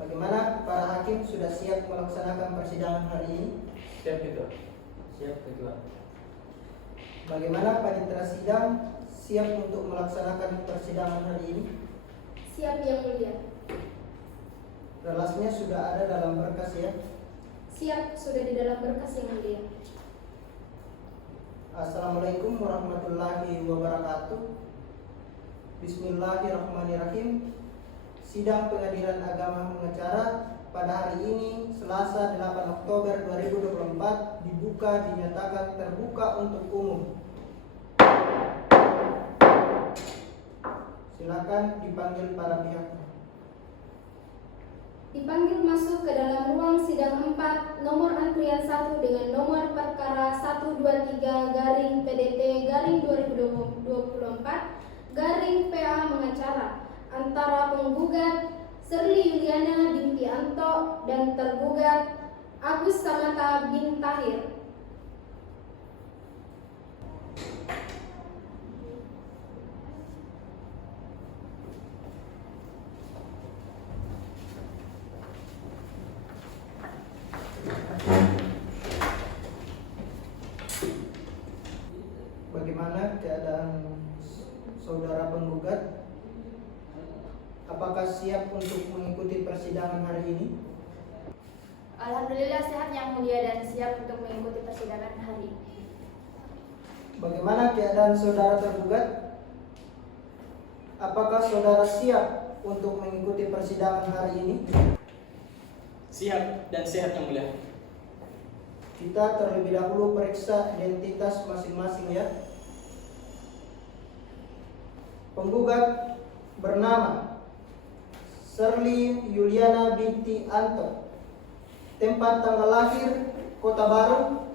Bagaimana para hakim sudah siap melaksanakan persidangan hari ini? Siap, Ketua. Siap, Ketua. Bagaimana panitera sidang siap untuk melaksanakan persidangan hari ini? Siap Yang Mulia. Relasnya sudah ada dalam berkas ya? Siap, sudah di dalam berkas Yang Mulia. Assalamualaikum warahmatullahi wabarakatuh. Bismillahirrahmanirrahim. Sidang Pengadilan Agama Mengacara pada hari ini Selasa 8 Oktober 2024 dibuka dinyatakan terbuka untuk umum. Silakan dipanggil para pihak. Dipanggil masuk ke dalam ruang sidang 4 nomor antrian 1 dengan nomor perkara 123/2024 PA antara penggugat Serli Yuliana binti Anto dan tergugat Agus Samata bin Tahir. Bagaimana keadaan saudara penggugat? Apakah siap untuk mengikuti persidangan hari ini? Alhamdulillah sehat Yang Mulia dan siap untuk mengikuti persidangan hari ini. Bagaimana keadaan saudara tergugat? Apakah saudara siap untuk mengikuti persidangan hari ini? Siap dan sehat, Yang Mulia. Kita terlebih dahulu periksa identitas masing-masing ya. Penggugat bernama Serli Yuliana binti Anto. Tempat tanggal lahir Kota Baru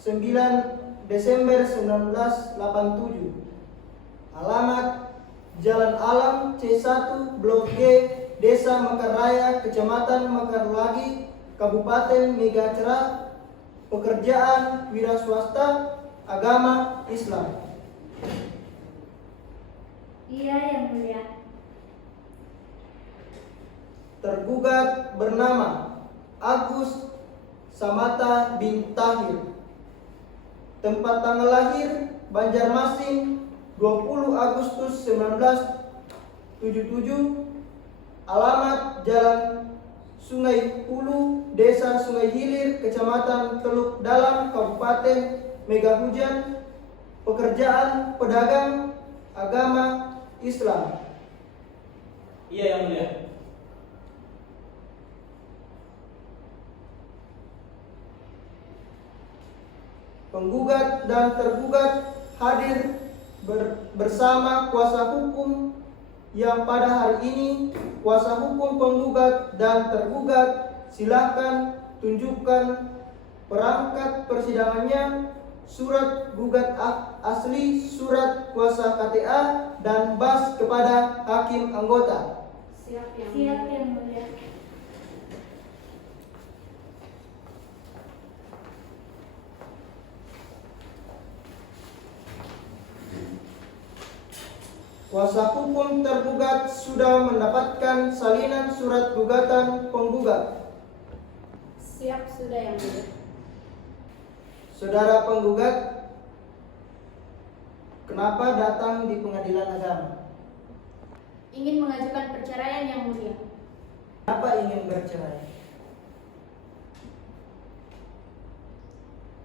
9 Desember 1987. Alamat Jalan Alam C1 Blok G, Desa Mekar Raya, Kecamatan Mekar Lagi, Kabupaten Megacerah. Pekerjaan wira swasta, agama Islam. Iya Yang Mulia. Tergugat bernama Agus Samata bin Tahir. Tempat tanggal lahir Banjarmasin 20 Agustus 1977. Alamat Jalan Sungai Hulu, Desa Sungai Hilir, Kecamatan Teluk Dalam, Kabupaten Megahujan. Pekerjaan pedagang, agama Islam. Iya, Yang Mulia. Penggugat dan tergugat hadir bersama kuasa hukum yang pada hari ini kuasa hukum penggugat dan tergugat silakan tunjukkan perangkat persidangannya, surat gugat asli, surat kuasa KTA, dan bas kepada hakim anggota. Siap Yang Mulia. Kuasa hukum tergugat sudah mendapatkan salinan surat gugatan penggugat. Siap, sudah Yang Mulia. Saudara penggugat, kenapa datang di pengadilan agama? Ingin mengajukan perceraian Yang Mulia. Kenapa ingin bercerai?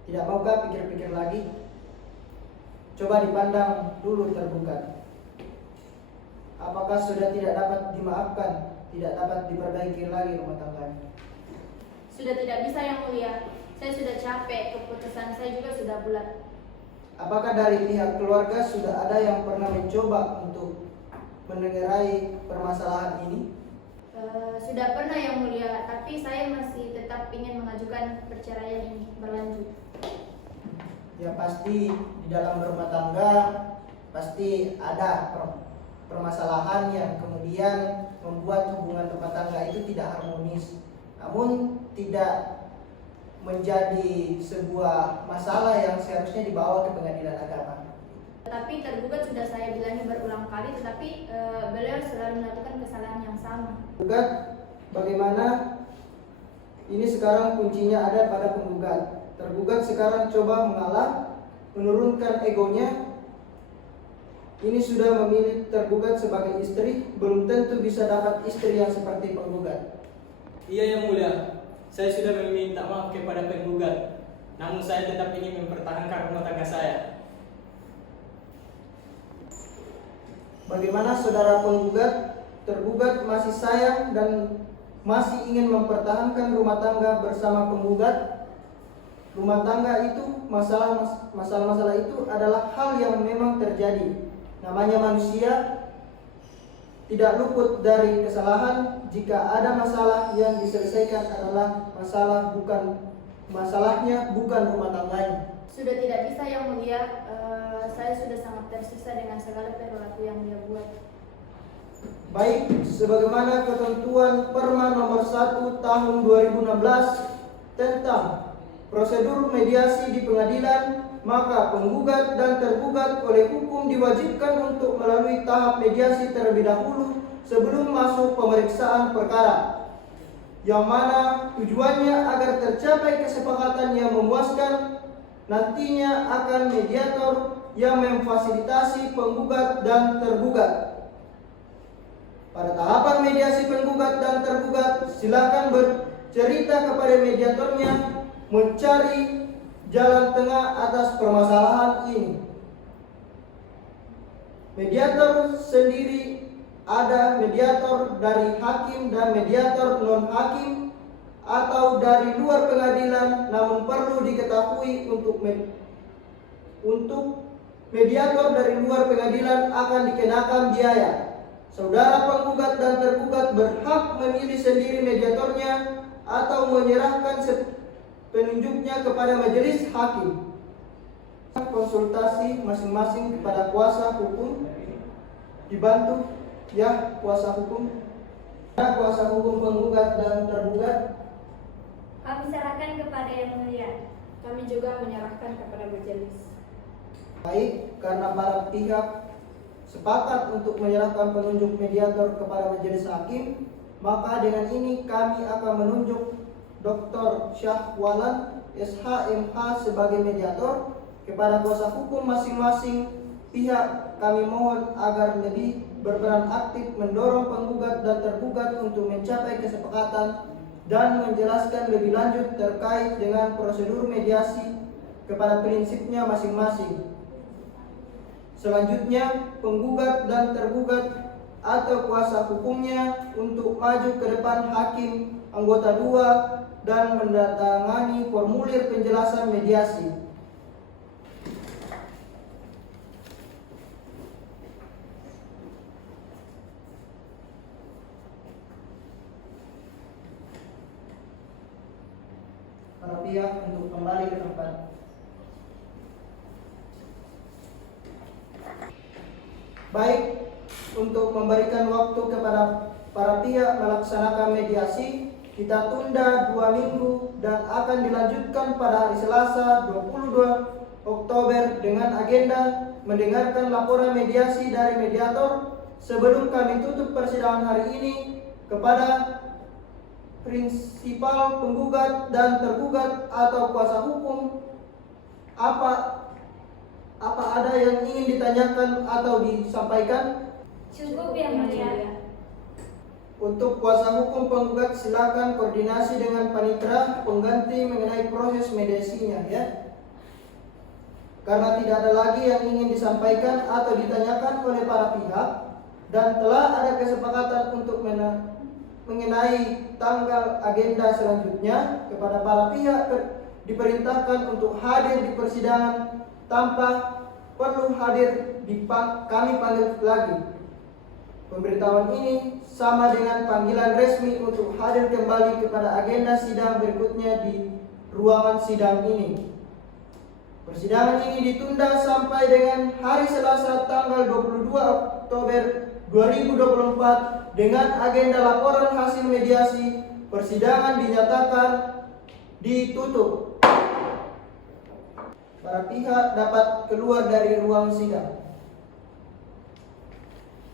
Tidak maukah pikir-pikir lagi? Coba dipandang dulu tergugat. Apakah sudah tidak dapat dimaafkan, tidak dapat diperbaiki lagi rumah tangganya? Sudah tidak bisa Yang Mulia. Saya sudah capek, keputusan saya juga sudah bulat. Apakah dari pihak keluarga sudah ada yang pernah mencoba untuk menengarai permasalahan ini? Sudah pernah yang mulia, tapi saya masih tetap ingin mengajukan perceraian ini berlanjut. Ya pasti di dalam berumah tangga pasti ada permasalahan yang kemudian membuat hubungan rumah tangga itu tidak harmonis. Namun tidak menjadi sebuah masalah yang seharusnya dibawa ke pengadilan agama. Tetapi tergugat sudah saya bilangi berulang kali, tetapi beliau selalu melakukan kesalahan yang sama. Penggugat, bagaimana? Ini sekarang kuncinya ada pada penggugat. Tergugat sekarang coba mengalah, menurunkan egonya. Ini sudah memilih tergugat sebagai istri, belum tentu bisa dapat istri yang seperti penggugat. Iya yang mulia, saya sudah meminta maaf kepada penggugat, namun saya tetap ingin mempertahankan rumah tangga saya. Bagaimana saudara penggugat? Tergugat masih sayang dan masih ingin mempertahankan rumah tangga bersama penggugat. Rumah tangga itu, masalah-masalah itu adalah hal yang memang terjadi. Namanya manusia tidak luput dari kesalahan. Jika ada masalah yang diselesaikan adalah masalahnya bukan rumah tangganya. Sudah tidak bisa yang mulia, saya sudah sangat tersiksa dengan segala perilaku yang dia buat. Baik, sebagaimana ketentuan Perma nomor 1 tahun 2016 tentang prosedur mediasi di pengadilan, maka penggugat dan tergugat oleh hukum diwajibkan untuk melalui tahap mediasi terlebih dahulu sebelum masuk pemeriksaan perkara, yang mana tujuannya agar tercapai kesepakatan yang memuaskan. Nantinya akan mediator yang memfasilitasi penggugat dan tergugat. Pada tahapan mediasi penggugat dan tergugat, silakan bercerita kepada mediatornya mencari jalan tengah atas permasalahan ini. Mediator sendiri ada mediator dari hakim dan mediator non-hakim atau dari luar pengadilan, namun perlu diketahui untuk mediator dari luar pengadilan akan dikenakan biaya. Saudara penggugat dan tergugat berhak memilih sendiri mediatornya atau menyerahkan penunjuknya kepada majelis hakim. Konsultasi masing-masing kepada kuasa hukum, dibantu ya kuasa hukum. Kuasa hukum penggugat dan tergugat, Kami serahkan kepada yang mulia. Kami juga menyerahkan kepada majelis. baik, karena para pihak sepakat untuk menyerahkan penunjuk mediator kepada majelis hakim, maka dengan ini kami akan menunjuk Dr. Syahwalan SHMH sebagai mediator. Kepada kuasa hukum masing-masing pihak kami mohon agar lebih berperan aktif mendorong penggugat dan tergugat untuk mencapai kesepakatan dan menjelaskan lebih lanjut terkait dengan prosedur mediasi kepada prinsipnya masing-masing. Selanjutnya, penggugat dan tergugat atau kuasa hukumnya untuk maju ke depan hakim anggota 2 dan mendatangani formulir penjelasan mediasi. Para pihak untuk kembali ke tempat. Baik, untuk memberikan waktu kepada para pihak melaksanakan mediasi, kita tunda 2 minggu dan akan dilanjutkan pada hari Selasa 22 Oktober dengan agenda mendengarkan laporan mediasi dari mediator. Sebelum kami tutup persidangan hari ini, kepada prinsipal penggugat dan tergugat atau kuasa hukum, apa ada yang ingin ditanyakan atau disampaikan? Cukup yang mulia. Untuk kuasa hukum penggugat silakan koordinasi dengan panitera pengganti mengenai proses mediasinya ya. Karena tidak ada lagi yang ingin disampaikan atau ditanyakan oleh para pihak dan telah ada kesepakatan untuk mengenai tanggal agenda selanjutnya, kepada para pihak diperintahkan untuk hadir di persidangan tanpa perlu hadir kami panggil lagi. Pemberitahuan ini sama dengan panggilan resmi untuk hadir kembali kepada agenda sidang berikutnya di ruangan sidang ini. Persidangan ini ditunda sampai dengan hari Selasa tanggal 22 Oktober 2024 dengan agenda laporan hasil mediasi. Persidangan dinyatakan ditutup. Para pihak dapat keluar dari ruang sidang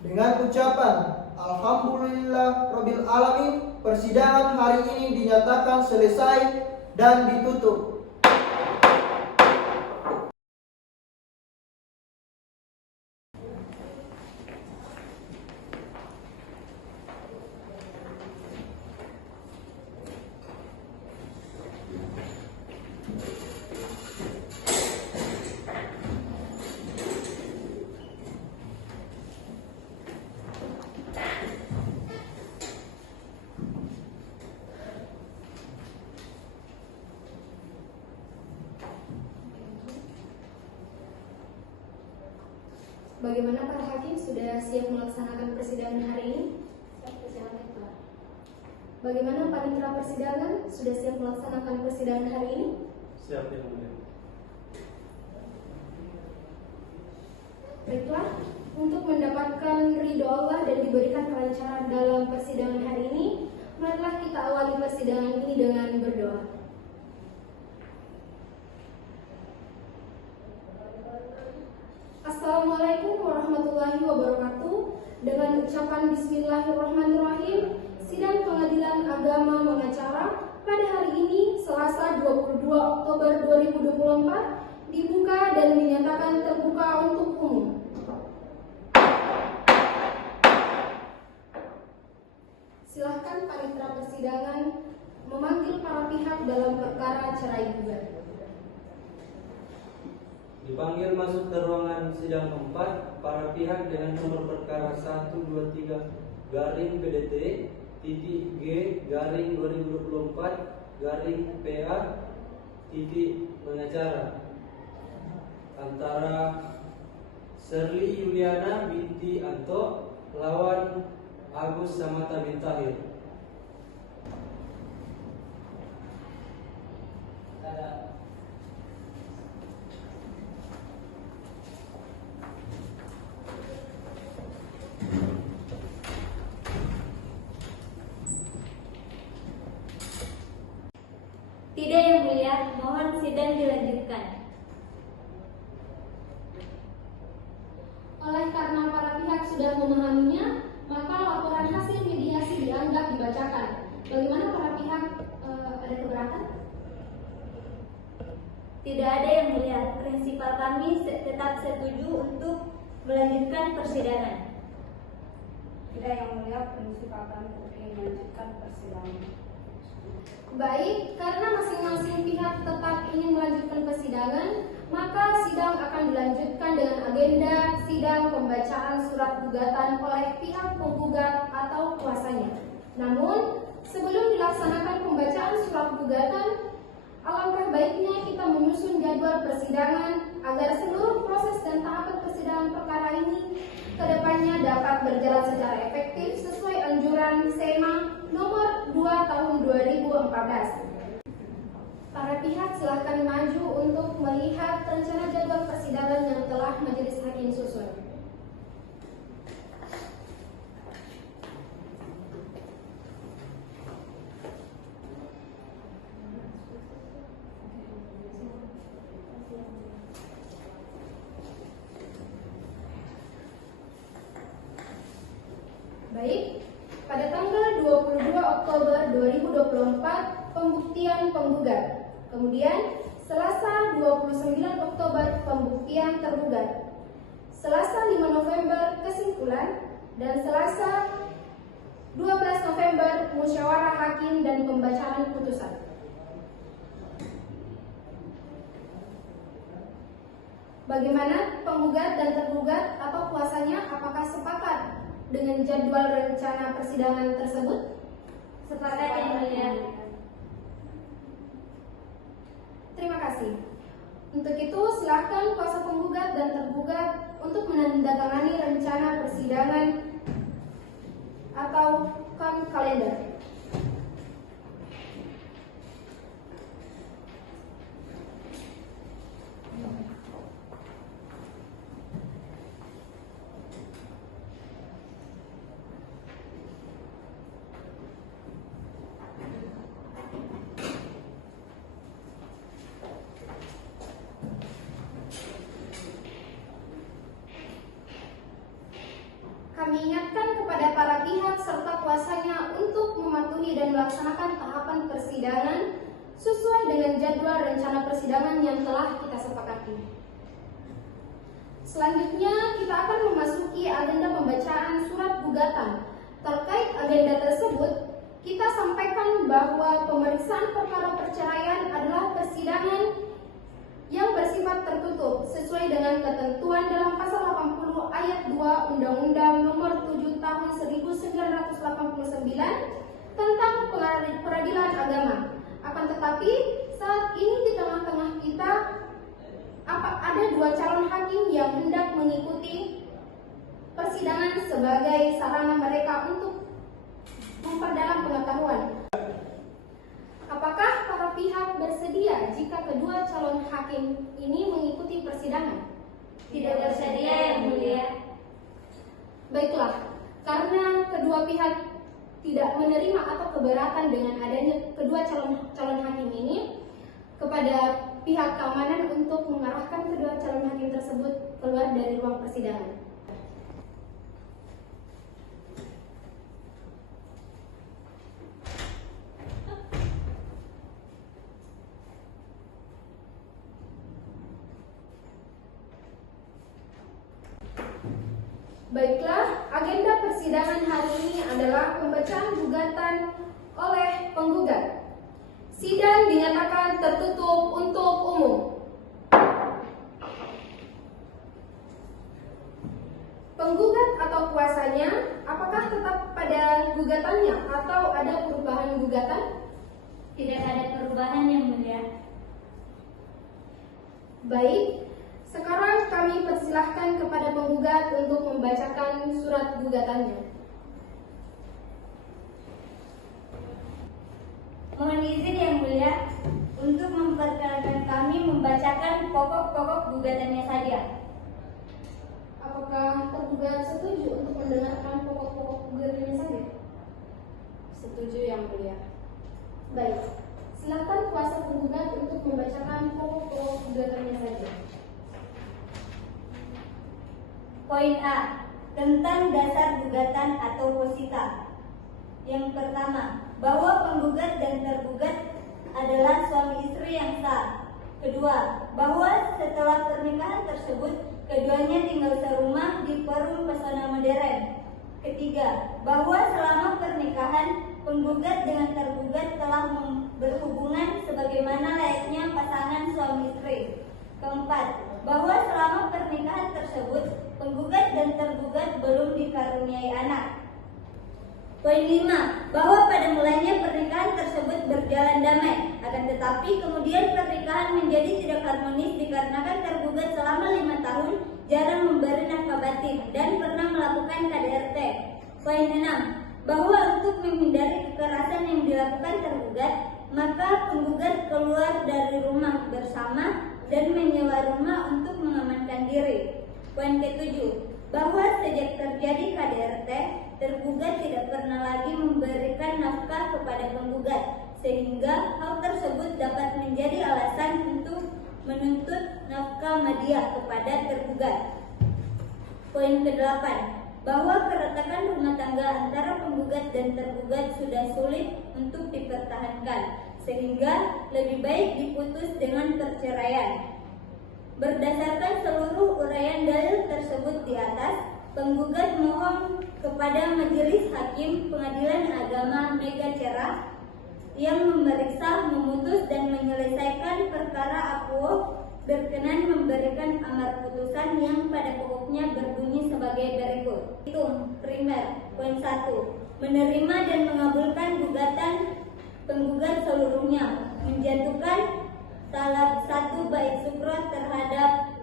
dengan ucapan Alhamdulillah Rabbil Alamin. Persidangan hari ini dinyatakan selesai dan ditutup. Bagaimana para hakim, sudah siap melaksanakan persidangan hari ini? Bagaimana panitera persidangan, sudah siap melaksanakan persidangan hari ini? Siap, Yang Mulia. Baiklah, untuk mendapatkan ridho Allah dan diberikan kelancaran dalam persidangan hari ini, marilah kita awali persidangan ini dengan berdoa. Assalamualaikum warahmatullahi wabarakatuh. Dengan ucapan Bismillahirrahmanirrahim, sidang Pengadilan Agama Mangacara pada hari ini Selasa 22 Oktober 2024 dibuka dan dinyatakan terbuka untuk umum. Silahkan panitera persidangan memanggil para pihak dalam perkara cerai gugat. Dipanggil masuk ke ruangan sidang 4 para pihak dengan nomor perkara 123 garing PDT titik G garing 2024 garing PA titik pengacara antara Serli Yuliana binti Anto lawan Agus Samata bin Tahir. Tidak, Yang Mulia, mohon sidang dilanjutkan. Oleh karena para pihak sudah memahaminya, maka laporan hasil mediasi dianggap dibacakan. Bagaimana para pihak, ada keberatan? Tidak ada, Yang Mulia. Prinsipal kami tetap setuju untuk melanjutkan persidangan. Tidak, Yang Mulia, prinsipal kami ingin melanjutkan persidangan. Baik, karena masing-masing pihak tetap ingin melanjutkan persidangan, maka sidang akan dilanjutkan dengan agenda sidang pembacaan surat gugatan oleh pihak penggugat atau kuasanya. Namun, sebelum dilaksanakan pembacaan surat gugatan, alangkah baiknya kita menyusun jadwal persidangan agar seluruh proses dan tahapan persidangan perkara ini kedepannya dapat berjalan secara efektif sesuai anjuran SEMA nomor 2 tahun 2014. Para pihak silakan maju untuk melihat rencana jadwal persidangan yang telah majelis hakim susun. Baik, pada tanggal 22 Oktober 2024 pembuktian penggugat. Kemudian Selasa 29 Oktober pembuktian tergugat. Selasa 5 November kesimpulan dan Selasa 12 November musyawarah hakim dan pembacaan putusan. Bagaimana penggugat dan tergugat atau kuasanya, apakah sepakat dengan jadwal rencana persidangan tersebut? Sepakat, Yang Mulia. Terima kasih. Untuk itu silakan kuasa penggugat dan tergugat untuk menandatangani rencana persidangan atau kalender. Kami ingatkan kepada para pihak serta kuasanya untuk mematuhi dan melaksanakan tahapan persidangan sesuai dengan jadwal rencana persidangan yang telah kita sepakati. Selanjutnya, kita akan memasuki agenda pembacaan surat gugatan. Terkait agenda tersebut, kita sampaikan bahwa pemeriksaan perkara perceraian adalah persidangan yang bersifat tertutup sesuai dengan ketentuan dalam pasal 80 ayat 2 Undang-Undang Nomor 7 Tahun 1989 tentang peradilan agama. Akan tetapi saat ini di tengah-tengah kita ada dua calon hakim yang hendak mengikuti persidangan sebagai sarana mereka untuk memperdalam pengetahuan. Apakah para pihak bersedia jika kedua calon hakim ini mengikuti persidangan? Tidak bersedia, Yang Mulia. Baiklah, karena kedua pihak tidak menerima atau keberatan dengan adanya kedua calon hakim ini, kepada pihak keamanan untuk mengarahkan kedua calon hakim tersebut keluar dari ruang persidangan. Baiklah, agenda persidangan hari ini adalah pembacaan gugatan oleh penggugat. Sidang dinyatakan tertutup untuk umum. Penggugat atau kuasanya, apakah tetap pada gugatannya atau ada perubahan gugatan? Tidak ada perubahan, Yang Mulia. Baik, sekarang kami persilahkan kepada penggugat untuk membacakan surat gugatannya. Mohon izin, Yang Mulia, untuk memperkenalkan kami membacakan pokok-pokok gugatannya saja. Apakah tergugat setuju untuk mendengarkan pokok-pokok gugatannya saja? Setuju, Yang Mulia. Baik, silakan kuasa penggugat untuk membacakan pokok-pokok gugatannya saja. Poin A, tentang dasar gugatan atau posita. Yang pertama, bahwa penggugat dan tergugat adalah suami istri yang sah. Kedua, bahwa setelah pernikahan tersebut keduanya tinggal serumah di Perum Pesona Modern. Ketiga, bahwa selama pernikahan penggugat dengan tergugat telah berhubungan sebagaimana layaknya pasangan suami istri. Keempat, bahwa selama pernikahan tersebut penggugat dan tergugat belum dikaruniai anak. Poin 5, bahwa pada mulanya pernikahan tersebut berjalan damai, akan tetapi kemudian pernikahan menjadi tidak harmonis dikarenakan tergugat selama 5 tahun jarang memberi nafkah batin dan pernah melakukan KDRT. Poin 6, bahwa untuk menghindari kekerasan yang dilakukan tergugat, maka penggugat keluar dari rumah bersama dan menyewa rumah untuk mengamankan diri. Poin ke-7, bahwa sejak terjadi KDRT, tergugat tidak pernah lagi memberikan nafkah kepada penggugat, sehingga hal tersebut dapat menjadi alasan untuk menuntut nafkah madiyah kepada tergugat. Poin ke-8, bahwa keretakan rumah tangga antara penggugat dan tergugat sudah sulit untuk dipertahankan, sehingga lebih baik diputus dengan perceraian. Berdasarkan seluruh uraian dalil tersebut di atas, penggugat mohon kepada Majelis Hakim Pengadilan Agama Mega Cerah yang memeriksa, memutus, dan menyelesaikan perkara akuo berkenan memberikan amar putusan yang pada pokoknya berbunyi sebagai berikut. Hitung primer, poin 1, menerima dan mengabulkan gugatan penggugat seluruhnya, menjatuhkan talab 1 bait sukro terhadap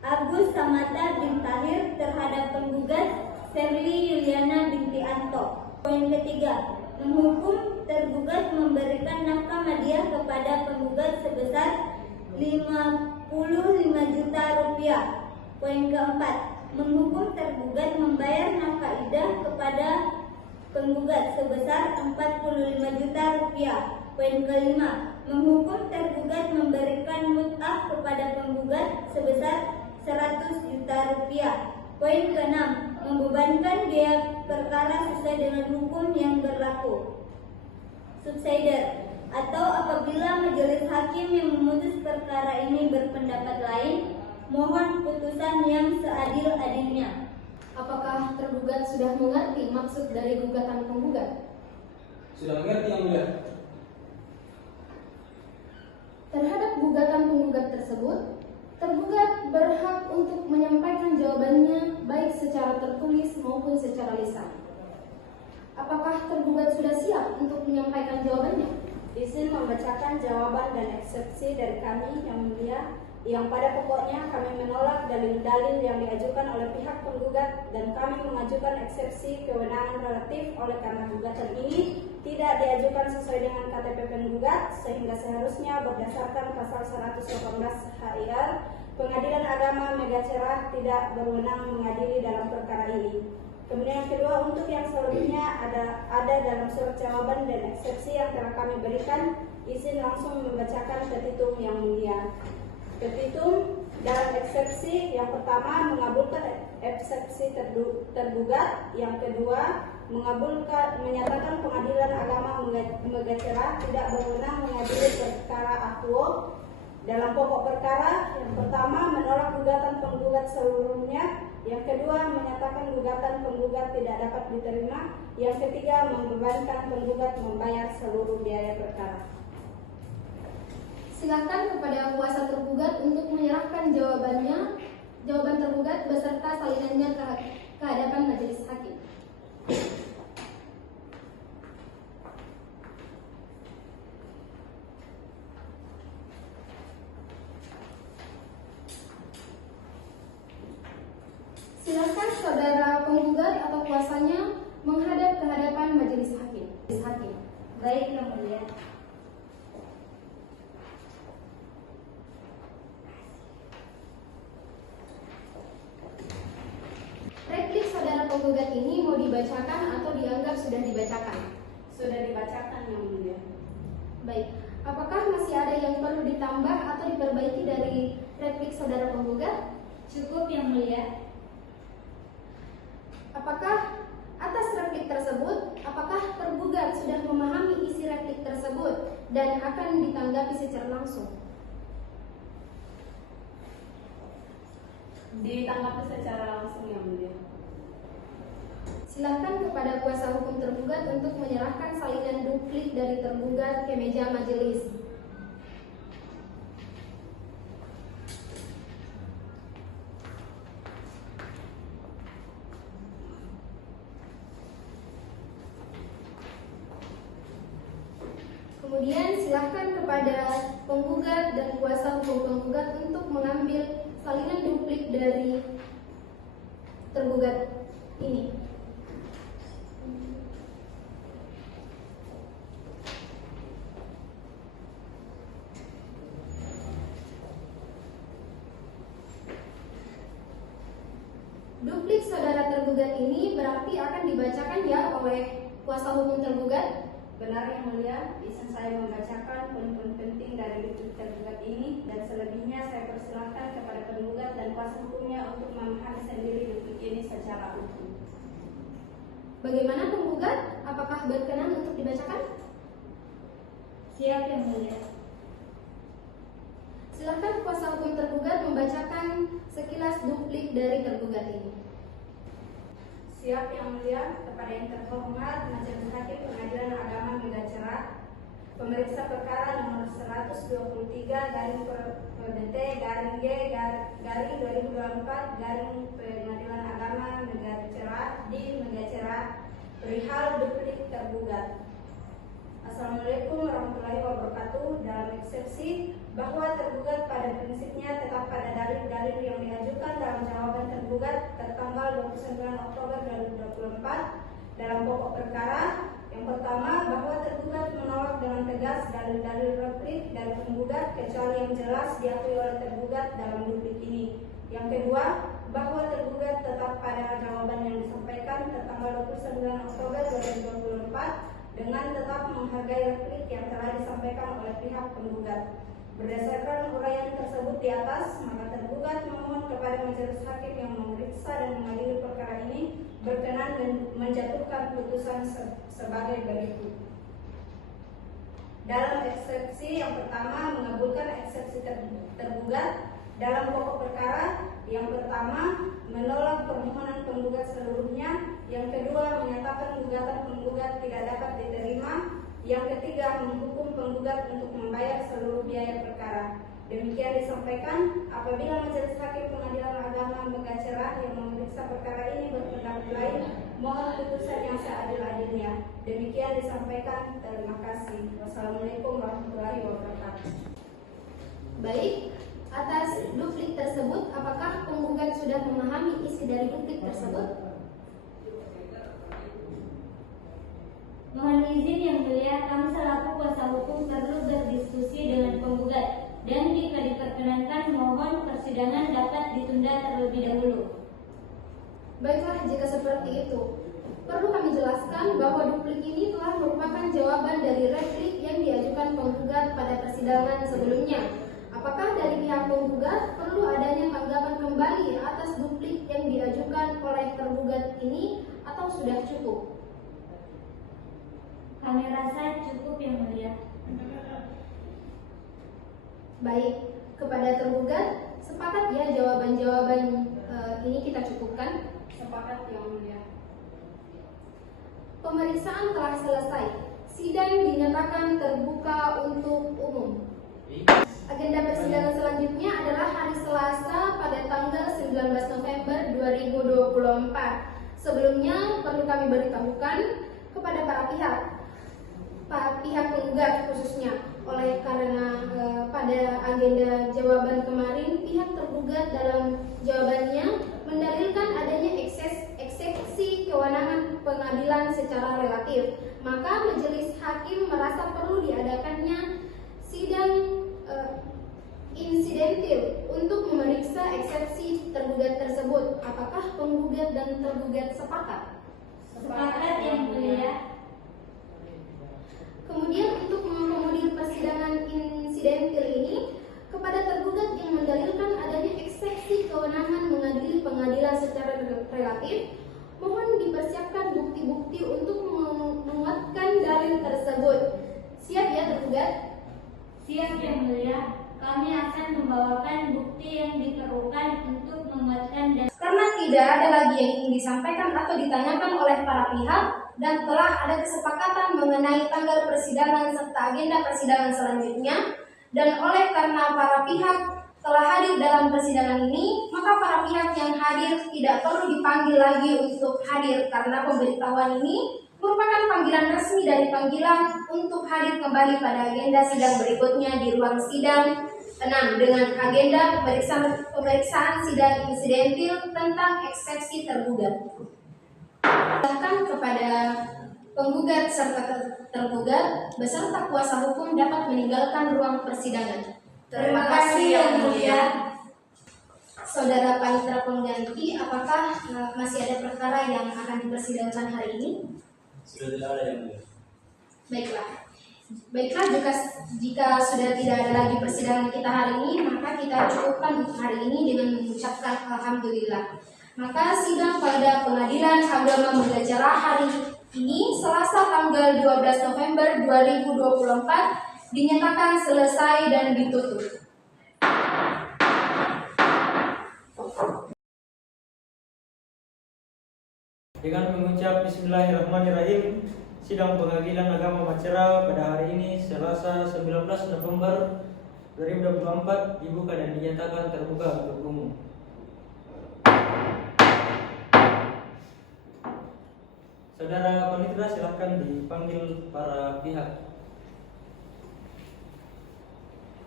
Agus Samata bin Tahir terhadap penggugat Serli Yuliana binti Anto. Poin ketiga, menghukum tergugat memberikan nafkah madiah kepada penggugat sebesar 55 juta rupiah. Poin keempat, menghukum tergugat membayar nafkah idah kepada penggugat sebesar 45 juta rupiah. Poin kelima, menghukum tergugat memberikan mut'ah kepada penggugat sebesar 100 juta rupiah. Poin keenam, membebankan biaya perkara sesuai dengan hukum yang berlaku. Subsider, atau apabila majelis hakim yang memutus perkara ini berpendapat lain, mohon putusan yang seadil-adilnya. Apakah tergugat sudah mengerti maksud dari gugatan penggugat? Sudah mengerti yang mulia. Terhadap gugatan penggugat tersebut, tergugat berhak untuk menyampaikan jawabannya baik secara tertulis maupun secara lisan. Apakah tergugat sudah siap untuk menyampaikan jawabannya? Izin membacakan jawaban dan eksepsi dari kami yang mulia, yang pada pokoknya kami menolak dalil-dalil yang diajukan oleh pihak penggugat dan kami mengajukan eksepsi kewenangan relatif oleh karena gugatan ini tidak diajukan sesuai dengan KTP penggugat sehingga seharusnya berdasarkan pasal 118 HIR Pengadilan Agama Megacerah tidak berwenang mengadili dalam perkara ini. Kemudian yang kedua, untuk yang selebihnya ada dalam surat jawaban dan eksepsi yang telah kami berikan, izin langsung membacakan petitum yang mulia. Petitum dalam eksepsi yang pertama mengabulkan eksepsi tergugat, yang kedua menyatakan Pengadilan Agama Megacerah tidak berwenang mengadili perkara akwo. Dalam pokok perkara, yang pertama menolak gugatan penggugat seluruhnya, yang kedua menyatakan gugatan penggugat tidak dapat diterima, yang ketiga membebankan penggugat membayar seluruh biaya perkara. Silakan kepada kuasa tergugat untuk menyerahkan jawaban tergugat beserta salinannya ke hadapan majelis hakim. Silakan saudara penggugat atau kuasanya menghadap ke hadapan majelis hakim. Baik, yang mulia. Replik saudara penggugat ini mau dibacakan atau dianggap sudah dibacakan? Sudah dibacakan yang mulia. Baik, apakah masih ada yang perlu ditambah atau diperbaiki dari replik saudara penggugat? Cukup yang mulia. Apakah atas replik tersebut, apakah tergugat sudah memahami isi replik tersebut dan akan ditanggapi secara langsung? Ditanggapi secara langsung yang mulia. Silakan kepada kuasa hukum tergugat untuk menyerahkan salinan duplik dari tergugat ke meja majelis. Kemudian silahkan kepada penggugat dan kuasa hukum penggugat untuk mengambil salinan duplik dari tergugat ini. Duplik saudara tergugat ini berarti akan dibacakan ya oleh kuasa hukum tergugat. Benar yang mulia, izin saya membacakan poin-poin penting dari duplik tergugat ini dan selebihnya saya persilahkan kepada penggugat dan kuasa hukumnya untuk memahami sendiri duplik ini secara utuh. Bagaimana penggugat? Apakah berkenan untuk dibacakan? Siap yang mulia. Silakan kuasa hukum tergugat membacakan sekilas duplik dari tergugat ini. Siap yang mulia, kepada yang terhormat Majelis Hakim Pengadilan Agama Megacerah, pemeriksa perkara nomor 123 garing PDT garing G garing 2024 garing Pengadilan Agama Megacerah di Megacerah perihal duplik tergugat. Assalamualaikum warahmatullahi wabarakatuh. Dalam eksepsi bahwa tergugat pada prinsipnya tetap pada dalil-dalil yang diajukan dalam jawaban tergugat tertanggal 29 Oktober 2024 dalam pokok perkara. Yang pertama, bahwa tergugat menolak dengan tegas dalil-dalil replik dari penggugat kecuali yang jelas diakui oleh tergugat dalam duplik ini. Yang kedua, bahwa tergugat tetap pada jawaban yang disampaikan tertanggal 29 Oktober 2024 dengan tetap menghargai replik yang telah disampaikan oleh pihak penggugat. Berdasarkan uraian tersebut di atas, maka tergugat memohon kepada majelis hakim yang memeriksa dan mengadili perkara ini berkenan dan menjatuhkan putusan sebagai berikut. Dalam eksepsi yang pertama, mengabulkan eksepsi tergugat dalam pokok perkara. Yang pertama, menolak permohonan penggugat seluruhnya. Yang kedua, menyatakan gugatan penggugat tidak dapat diterima. Yang ketiga, menghukum penggugat untuk membayar seluruh biaya perkara. Demikian disampaikan. Apabila majelis hakim pengadilan agama Megacerah yang memeriksa perkara ini berpendapat lain, mohon putusan yang seadil-adilnya. Demikian disampaikan. Terima kasih. Wassalamualaikum warahmatullahi wabarakatuh. Baik, atas duplik tersebut, apakah penggugat sudah memahami isi dari duplik tersebut? Mohon izin yang mulia, kami selaku kuasa hukum perlu berdiskusi dengan penggugat dan jika diperkenankan mohon persidangan dapat ditunda terlebih dahulu. Baiklah, jika seperti itu, perlu kami jelaskan bahwa duplik ini telah merupakan jawaban dari replik yang diajukan penggugat pada persidangan sebelumnya. Apakah dari pihak penggugat perlu adanya tanggapan kembali atas duplik yang diajukan oleh tergugat ini atau sudah cukup? Kami rasa cukup yang mulia. Baik, kepada tergugat, sepakat ya jawaban-jawaban ini kita cukupkan? Sepakat yang mulia. Pemeriksaan telah selesai. Sidang dinyatakan terbuka untuk umum. Agenda persidangan selanjutnya adalah hari Selasa pada tanggal 19 November 2024. Sebelumnya perlu kami beritahukan kepada para pihak penggugat khususnya, oleh karena pada agenda jawaban kemarin pihak tergugat dalam jawabannya mendalilkan adanya eksepsi kewenangan pengadilan secara relatif, maka majelis hakim merasa perlu diadakannya sidang insidentil untuk memeriksa eksepsi tergugat tersebut. Apakah penggugat dan tergugat sepakat? Sepakat yang mulia. Kemudian untuk mengakomodir persidangan insidentil ini, kepada tergugat yang mendalilkan adanya eksepsi kewenangan mengadili pengadilan secara relatif, mohon dipersiapkan bukti-bukti untuk menguatkan dalil tersebut. Siap ya tergugat? Siap yang mulia. Kami akan membawakan bukti yang diperlukan untuk menguatkan dan Karena tidak ada lagi yang ingin disampaikan atau ditanyakan oleh para pihak dan telah ada kesepakatan mengenai tanggal persidangan serta agenda persidangan selanjutnya, dan oleh karena para pihak telah hadir dalam persidangan ini, maka para pihak yang hadir tidak perlu dipanggil lagi untuk hadir karena pemberitahuan ini merupakan panggilan resmi dari panggilan untuk hadir kembali pada agenda sidang berikutnya di ruang sidang 6 dengan agenda pemeriksaan sidang insidentil tentang eksepsi tergugat. Bahkan kepada penggugat serta tergugat beserta kuasa hukum dapat meninggalkan ruang persidangan. Terima kasih yang mulia. Saudara panitera pengganti, apakah masih ada perkara yang akan dipersidangkan hari ini? Sudah tidak ada yang mulia. Baiklah, jika sudah tidak ada lagi persidangan kita hari ini, maka kita cukupkan untuk hari ini dengan mengucapkan alhamdulillah. Maka sidang pada Pengadilan Agama Megacerah hari ini Selasa tanggal 12 November 2024 dinyatakan selesai dan ditutup. Dengan mengucap Bismillahirrahmanirrahim, sidang Pengadilan Agama Megacerah pada hari ini Selasa 19 November 2024 dibuka dan dinyatakan terbuka untuk umum. Saudara panitera, silakan dipanggil para pihak.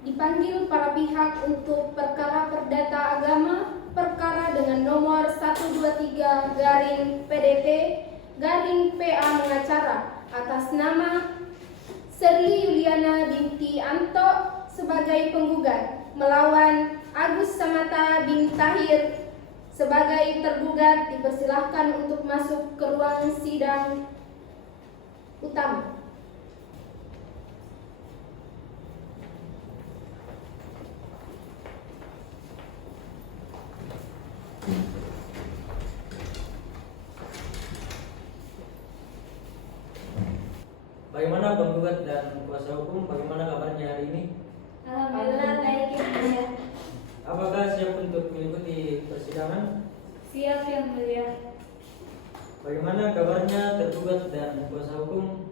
Dipanggil para pihak untuk perkara perdata agama, perkara dengan nomor 123 garing PDT garing PA mengacara atas nama Serli Yuliana binti Anto sebagai penggugat melawan Agus Samata bin Tahir sebagai tergugat. Dipersilahkan untuk masuk ke ruang sidang utama. Bagaimana penggugat dan kuasa hukum? Bagaimana kabarnya hari ini? Alhamdulillah baik yang mulia. Apakah siap untuk mengikuti persidangan? Siap yang mulia. Bagaimana kabarnya tergugat dan kuasa hukum?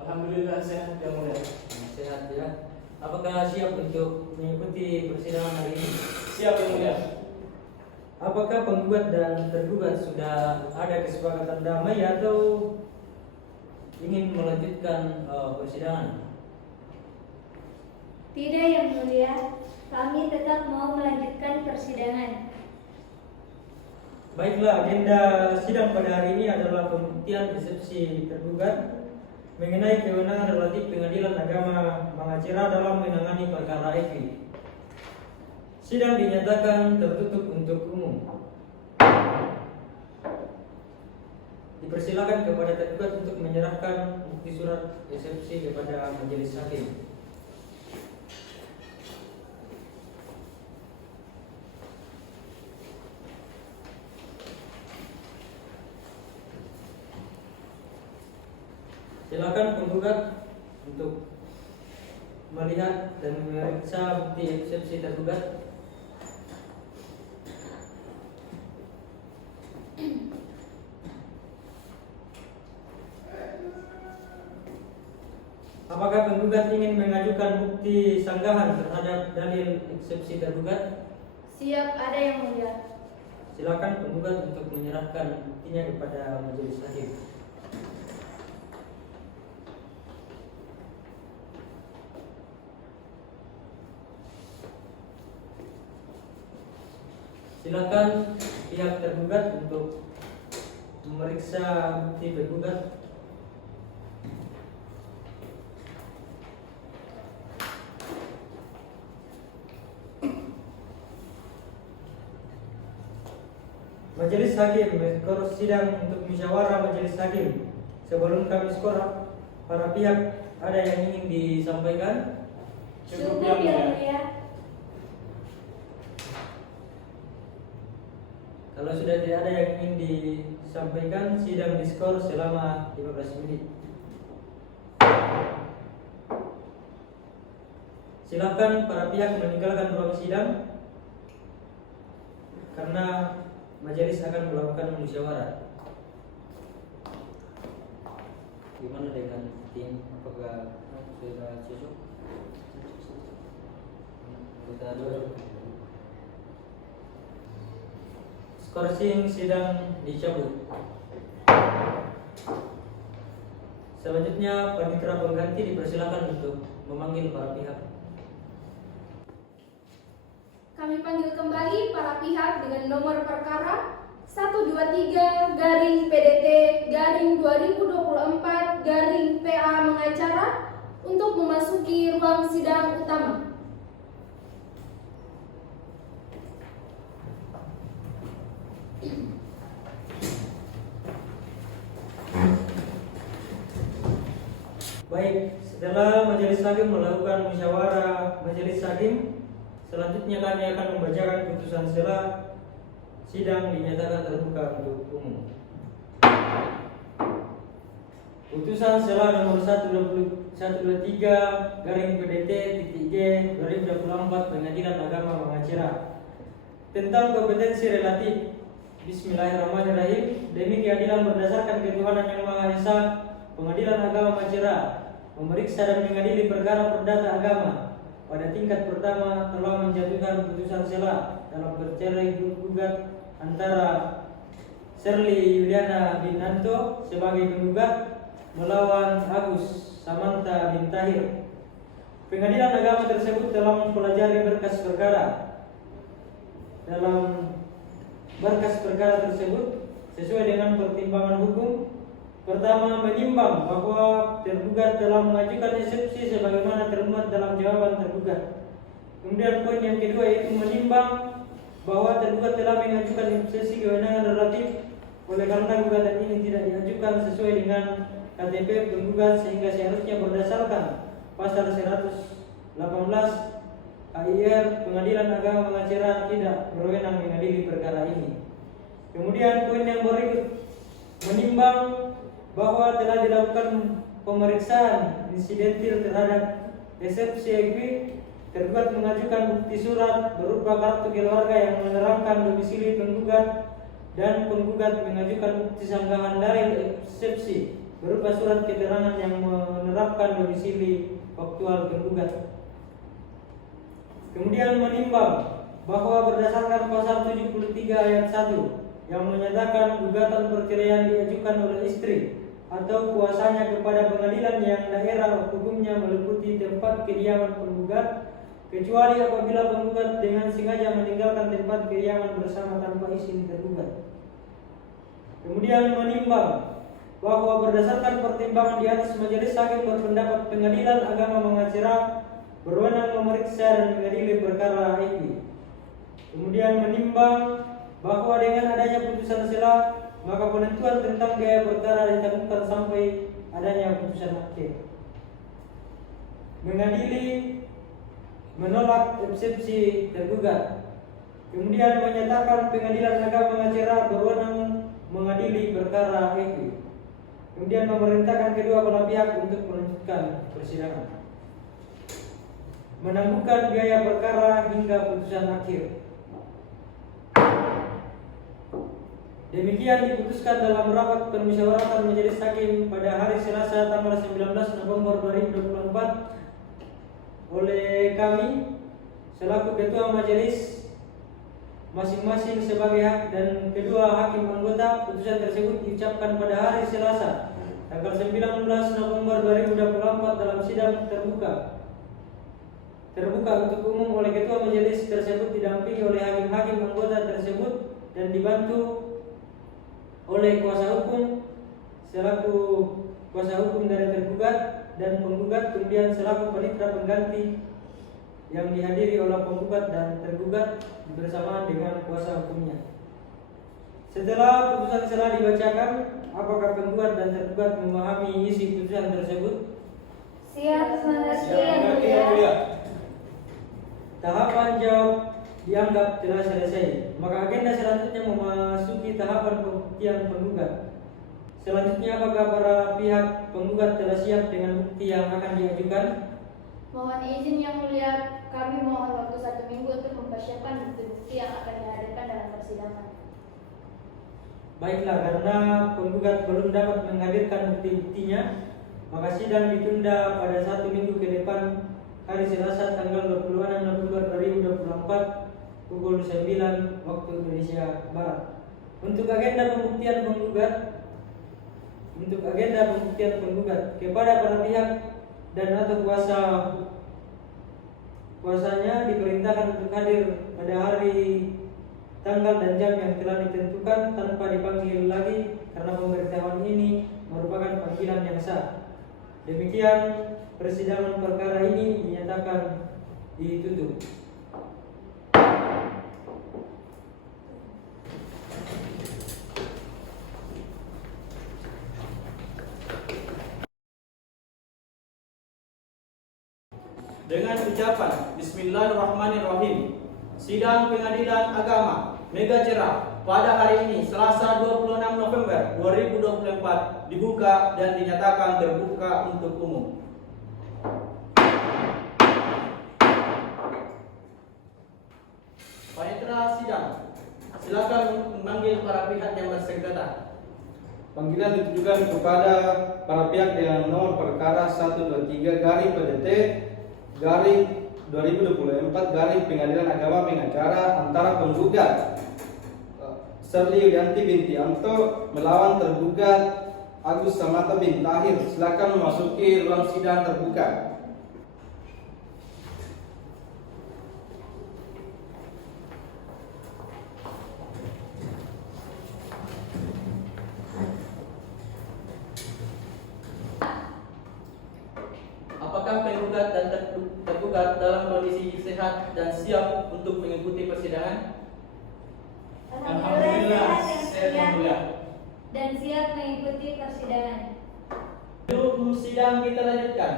Alhamdulillah sehat yang mulia. Sehat ya. Apakah siap untuk mengikuti persidangan hari ini? Siap yang mulia. Apakah penggugat dan tergugat sudah ada kesepakatan damai atau ingin melanjutkan persidangan? Tidak yang mulia, kami tetap mau melanjutkan persidangan. Baiklah, agenda sidang pada hari ini adalah pembuktian persepsi tergugat mengenai kewenangan relatif Pengadilan Agama Mangacera dalam menangani perkara EKRI. Sidang dinyatakan tertutup untuk umum. Dipersilakan kepada tergugat untuk menyerahkan bukti surat eksepsi kepada majelis hakim. Silakan penggugat untuk melihat dan memeriksa bukti eksepsi tergugat. Apakah penggugat ingin mengajukan bukti sanggahan terhadap dalil eksepsi tergugat? Siap, ada yang mulia. Silakan penggugat untuk menyerahkan buktinya kepada majelis hakim. Silakan pihak tergugat untuk memeriksa bukti tergugat. Majelis hakim skor sidang untuk musyawarah majelis hakim. Sebelum kami skor, para pihak ada yang ingin disampaikan? Cukup yang mulia. Kalau sudah tidak ada yang ingin disampaikan, sidang diskor selama 15 menit. Silakan para pihak meninggalkan ruang sidang karena majelis akan melakukan musyawarah. Gimana dengan tim? Apakah sudah cocok? Kita skorsing sidang dicabut. Selanjutnya panitera pengganti dipersilakan untuk memanggil para pihak. Kami panggil kembali para pihak dengan nomor perkara 123 garing PDT garing 2024 garing PA mengacara untuk memasuki ruang sidang utama. Baik, setelah majelis hakim melakukan musyawarah majelis hakim, selanjutnya kami akan membacakan putusan sela. Sidang dinyatakan terbuka untuk umum. Putusan sela nomor 123 garing PDT titik G 2024 Pengadilan Agama Mangacera tentang kompetensi relatif. Bismillahirrahmanirrahim. Demi keadilan berdasarkan ketuhanan yang Maha Esa, Pengadilan Agama Mangacera memeriksa dan mengadili perkara perdata agama pada tingkat pertama telah menjatuhkan putusan sela dalam perkara gugat antara Serli Yuliana bin Anto sebagai penggugat melawan Agus Samanta bin Tahir Pengadilan agama tersebut telah mempelajari berkas perkara. Dalam berkas perkara tersebut sesuai dengan pertimbangan hukum, pertama, menimbang bahwa tergugat telah mengajukan eksepsi sebagaimana termuat dalam jawaban tergugat. Kemudian poin yang kedua yaitu menimbang bahwa tergugat telah mengajukan eksepsi kewenangan relatif, oleh karena gugatan ini tidak diajukan sesuai dengan KTP penggugat sehingga seharusnya berdasarkan pasal 118 KIR Pengadilan Agama Pengacara tidak berwenang mengadili perkara ini. Kemudian poin yang berikut, menimbang bahwa telah dilakukan pemeriksaan insidentil terhadap eksepsi tergugat mengajukan bukti surat berupa kartu keluarga yang menerangkan domisili penggugat dan penggugat mengajukan bukti sanggahan dari eksepsi berupa surat keterangan yang menerapkan domisili faktual penggugat. Kemudian menimbang bahwa berdasarkan pasal 73 ayat 1 yang menyatakan gugatan perceraian diajukan oleh istri atau kuasanya kepada pengadilan yang daerah hukumnya meliputi tempat kediaman penggugat, kecuali apabila penggugat dengan sengaja meninggalkan tempat kediaman bersama tanpa izin tergugat. Kemudian menimbang bahwa berdasarkan pertimbangan di atas, majelis hakim berpendapat Pengadilan Agama Pengacara berwenang memeriksa dan mengadili perkara ini. Kemudian menimbang bahwa dengan adanya putusan sela, maka penentuan tentang biaya perkara ditangguhkan sampai adanya putusan akhir. Mengadili, menolak eksepsi tergugat. Kemudian menyatakan Pengadilan Agama Pengacara berwenang mengadili perkara itu. Kemudian memerintahkan kedua belah pihak untuk melanjutkan persidangan, menangguhkan biaya perkara hingga putusan akhir. Demikian diputuskan dalam rapat permusyawaratan majelis hakim pada hari Selasa tanggal 19 November 2024 oleh kami selaku ketua majelis masing-masing sebagai hak dan kedua hakim anggota. Putusan tersebut diucapkan pada hari Selasa tanggal 19 November 2024 dalam sidang terbuka untuk umum oleh ketua majelis tersebut didampingi oleh hakim-hakim anggota tersebut dan dibantu oleh kuasa hukum selaku kuasa hukum dari tergugat dan penggugat, kemudian selaku panitera pengganti yang dihadiri oleh penggugat dan tergugat bersamaan dengan kuasa hukumnya. Setelah putusan selah dibacakan, apakah penggugat dan tergugat memahami isi putusan tersebut? Siap, Siap, mulia. Tahapan jawab dianggap telah selesai. Maka agenda selanjutnya memasuki tahapan pembuktian penggugat. Selanjutnya, apakah para pihak penggugat telah siap dengan bukti yang akan diajukan? Mohon izin yang mulia, kami mohon waktu 1 minggu untuk mempersiapkan bukti-bukti yang akan dihadirkan dalam persidangan. Baiklah, karena penggugat belum dapat menghadirkan bukti-buktinya, maka sidang ditunda pada 1 minggu ke depan, hari Selasa tanggal 26 November 2024 pukul 9 waktu Indonesia Barat. Untuk agenda pembuktian penggugat kepada para pihak dan atau kuasanya diperintahkan untuk hadir pada hari, tanggal dan jam yang telah ditentukan tanpa dipanggil lagi karena pemberitahuan ini merupakan panggilan yang sah. Demikian persidangan perkara ini dinyatakan ditutup. Dengan ucapan Bismillahirrahmanirrahim, sidang Pengadilan Agama Megacerah pada hari ini Selasa 26 November 2024 dibuka dan dinyatakan terbuka untuk umum. Panitera sidang, silakan memanggil para pihak yang bersengketa. Panggilan ditujukan kepada para pihak dengan nomor perkara 123/2024 Pengadilan Agama Pengacara antara penggugat Serli Yulianti binti Anto melawan tergugat Agus Samata bin Tahir. Silakan memasuki ruang sidang terbuka. sehat dan siap untuk mengikuti persidangan? Alhamdulillah sehat yang mulia. dan siap mengikuti persidangan. Sebelum sidang kita lanjutkan,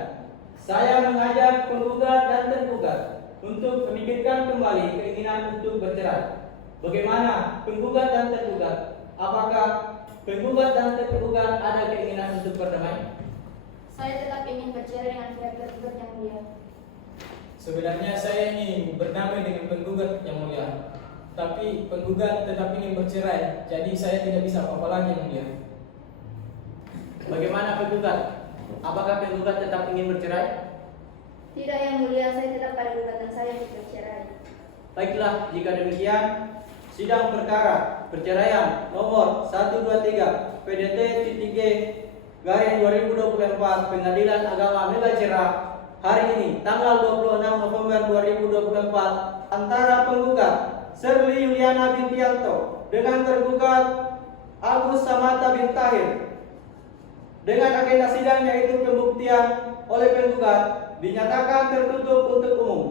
saya mengajak penggugat dan tergugat untuk memikirkan kembali keinginan untuk bercerai. Bagaimana penggugat dan tergugat? Apakah penggugat dan tergugat ada keinginan untuk berdamai? Saya tetap ingin bercerai dengan pihak tergugat yang mulia. Sebenarnya saya ingin berdamai dengan penggugat yang mulia, tapi penggugat tetap ingin bercerai, jadi saya tidak bisa apa-apa lagi yang mulia. Bagaimana penggugat? Apakah penggugat tetap ingin bercerai? Tidak yang mulia, saya tetap pada gugatan saya untuk bercerai. Baiklah, jika demikian, sidang perkara perceraian nomor 123 PDT T3 garing 2024 Pengadilan Agama Megacerah hari ini tanggal 26 November 2024 antara penggugat Serli Yuliana Bintianto dengan tergugat Agus Samata bin Tahir dengan agenda sidang yaitu pembuktian oleh penggugat dinyatakan tertutup untuk umum.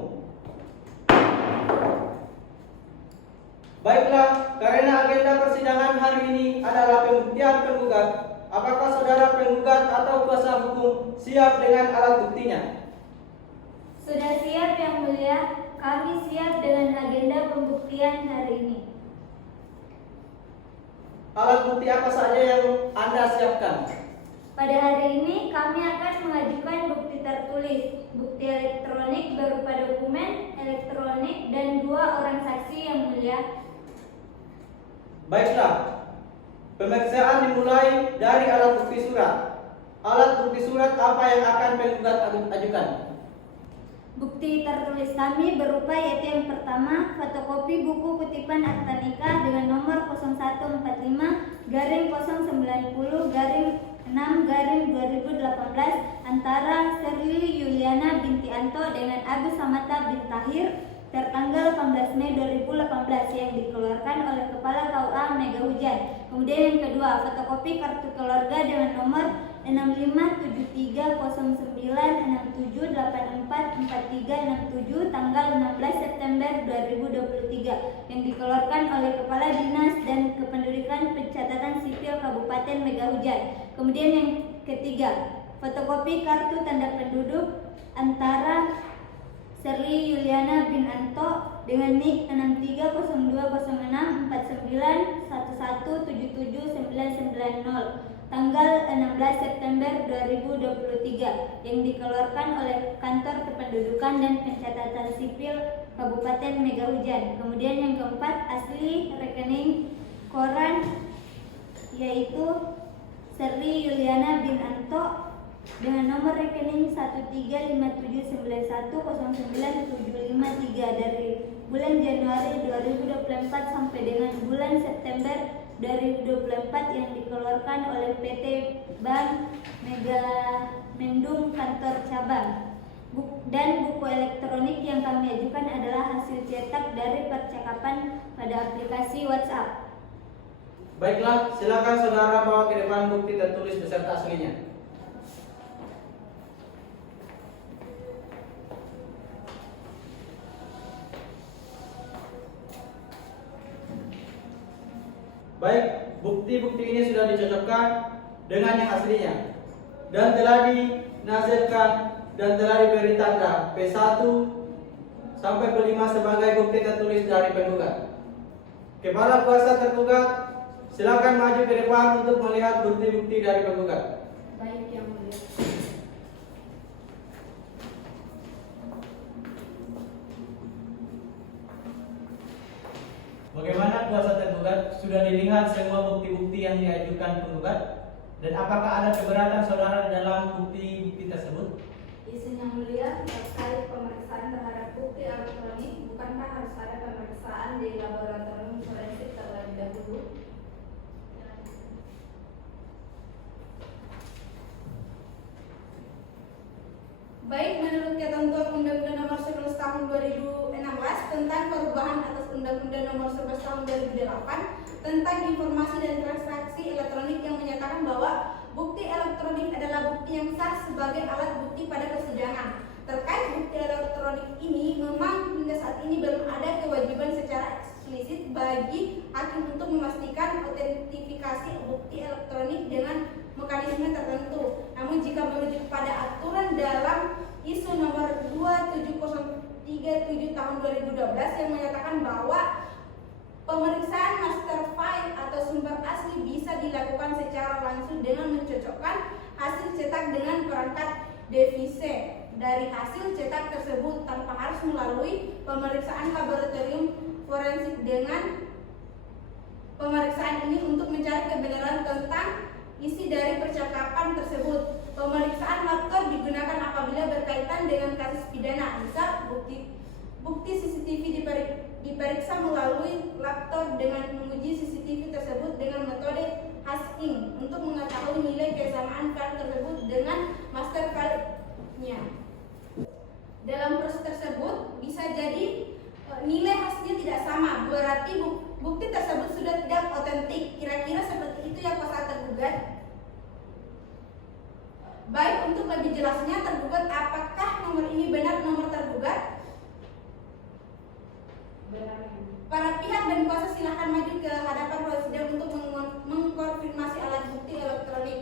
Baiklah, karena agenda persidangan hari ini adalah pembuktian penggugat, apakah saudara penggugat atau kuasa hukum siap dengan alat buktinya? Sudah siap yang mulia, kami siap dengan agenda pembuktian hari ini. Alat bukti apa saja yang Anda siapkan? Pada hari ini kami akan mengajukan bukti tertulis, bukti elektronik berupa dokumen elektronik dan 2 orang saksi yang mulia. Baiklah, pemeriksaan dimulai dari alat bukti surat. Alat bukti surat apa yang akan penggugat ajukan? Bukti tertulis kami berupa yaitu yang pertama, fotokopi buku kutipan akta nikah dengan nomor 0145-090-6-2018 antara Serli Yuliana binti Anto dengan Agus Samata bin Tahir tertanggal 18 Mei 2018 yang dikeluarkan oleh Kepala KUA Mega Hujan. Kemudian yang kedua, fotokopi kartu keluarga dengan nomor 65730967844367 tanggal 16 September 2023 yang dikeluarkan oleh Kepala Dinas dan Kependudukan Pencatatan Sipil Kabupaten Mega Hujan. Kemudian yang ketiga, fotokopi kartu tanda penduduk antara Serli Yuliana bin Anto dengan NIK 6302091911779990 tanggal 16 September 2023 yang dikeluarkan oleh Kantor Kependudukan dan Pencatatan Sipil Kabupaten Mega Hujan. Kemudian yang keempat, asli rekening koran yaitu Serli Yuliana bin Anto dengan nomor rekening 13579109753 dari bulan Januari 2024 sampai dengan bulan September 2024 yang dikeluarkan oleh PT Bank Mega Mendung Kantor Cabang. Dan buku elektronik yang kami ajukan adalah hasil cetak dari percakapan pada aplikasi WhatsApp. Baiklah, silakan saudara bawa ke depan bukti tertulis beserta aslinya. Baik, bukti-bukti ini sudah dicocokkan dengan yang aslinya dan telah dinazirkan dan telah diberi tanda P1 sampai P5 sebagai bukti tertulis dari penggugat. Kepala kuasa tergugat, silakan maju ke depan untuk melihat bukti-bukti dari penggugat. Baik yang mulia. Bagaimana kuasa tergugat? Sudah dilihat semua bukti-bukti yang diajukan penggugat? Dan apakah ada keberatan saudara dalam bukti-bukti tersebut? Izin yang mulia, terkait pemeriksaan terhadap bukti elektronik, bukankah harus ada pemeriksaan di laboratorium forensik terlebih dahulu? Baik, menurut ketentuan Undang-Undang Nomor 11 Tahun 2016 tentang perubahan atas Undang-Undang Nomor 11 Tahun 2008 tentang informasi dan transaksi elektronik yang menyatakan bahwa bukti elektronik adalah bukti yang sah sebagai alat bukti pada persidangan. Terkait bukti elektronik ini memang mengverifikasi bukti elektronik dengan mekanisme tertentu. Namun jika merujuk pada aturan dalam ISO nomor 27037 tahun 2012 yang menyatakan bahwa pemeriksaan master file atau sumber asli bisa dilakukan secara langsung dengan mencocokkan hasil cetak dengan perangkat devise dari hasil cetak tersebut tanpa harus melalui pemeriksaan laboratorium forensik. Dengan pemeriksaan ini untuk mencari kebenaran tentang isi dari percakapan tersebut. Pemeriksaan laptop digunakan apabila berkaitan dengan kasus pidana. Misal bukti CCTV diperiksa melalui laptop dengan menguji CCTV tersebut dengan metode hashing untuk mengetahui nilai kesamaan file tersebut dengan master file-nya. Dalam proses tersebut bisa jadi nilai hasilnya tidak sama, berarti bukti tersebut sudah tidak otentik. Kira-kira seperti itu ya kuasa tergugat. Baik, untuk lebih jelasnya tergugat, apakah nomor ini benar nomor tergugat? Benar. Para pihak dan kuasa silakan maju ke hadapan ruang sidang untuk mengkonfirmasi alat bukti elektronik.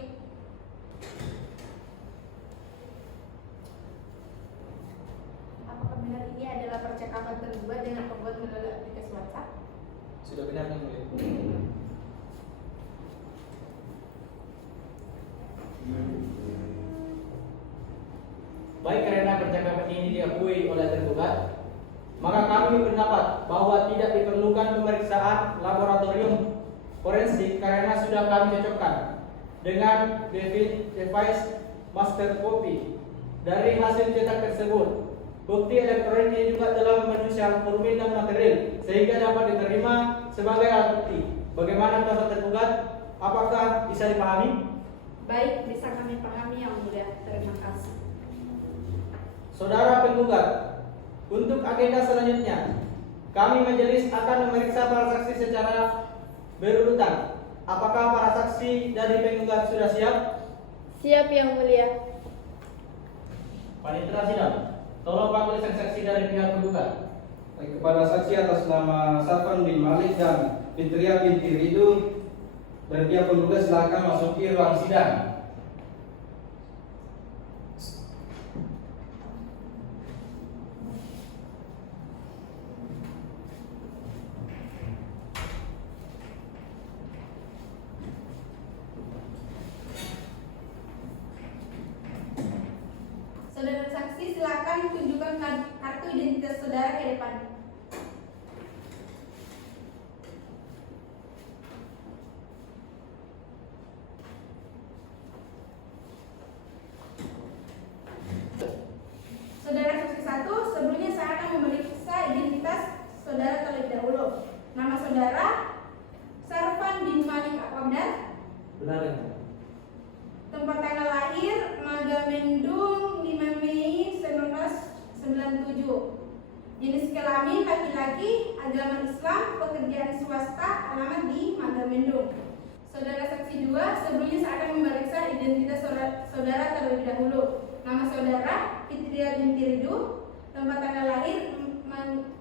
Apakah benar ini adalah percakapan tergugat dengan pembuat melalui aplikasi WhatsApp? Sudah benar yang mulia. Baik, karena percakapan ini diakui oleh tergugat, maka kami berpendapat bahwa tidak diperlukan pemeriksaan laboratorium forensik karena sudah kami cocokkan dengan device master copy dari hasil cetak tersebut. Bukti elektronik ini juga telah memenuhi syarat formil dan material sehingga dapat diterima sebagai alat bukti. Bagaimana kuasa tergugat? Apakah bisa dipahami? Baik, bisa kami pahami yang mulia. Terima kasih. Saudara penggugat, untuk agenda selanjutnya, kami majelis akan memeriksa para saksi secara berurutan. Apakah para saksi dari penggugat sudah siap? Siap yang mulia. Panitera sidang, tolong panggil saksi dari pihak penggugat. Baik, kepada saksi atas nama Safan bin Malik dan Fitria binti Ridu dari pihak penggugat silakan masuki ruang sidang. Saudara saksi silakan tunjukkan kartu identitas saudara ke depan. Saudara saksi 1, sebelumnya saya akan memeriksa identitas saudara terlebih dahulu. Nama saudara Sarfan bin Malik Abdar. Benar ya? Tempat tanggal lahir Megamendung 5 Mei 1997. Jenis kelamin laki-laki, agama Islam, pekerjaan swasta, alamat di Megamendung. Saudara saksi 2, sebelumnya saya akan memeriksa identitas saudara terlebih dahulu. Nama saudara Fitria binti Ridu, tempat tanggal lahir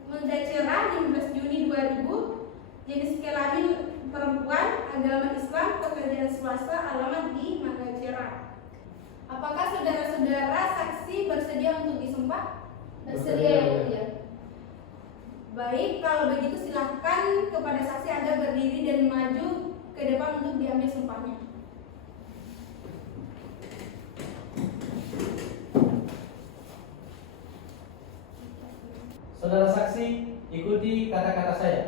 Mendacera 15 Juni 2000. Jenis kelamin perempuan, agama Islam, pekerjaan swasta, alamat di Magacera. Apakah saudara-saudara saksi bersedia untuk disumpah? Bersedia yang mulia. Baik, kalau begitu silahkan kepada saksi agar berdiri dan maju ke depan untuk diambil sumpahnya. Saudara saksi, ikuti kata-kata saya.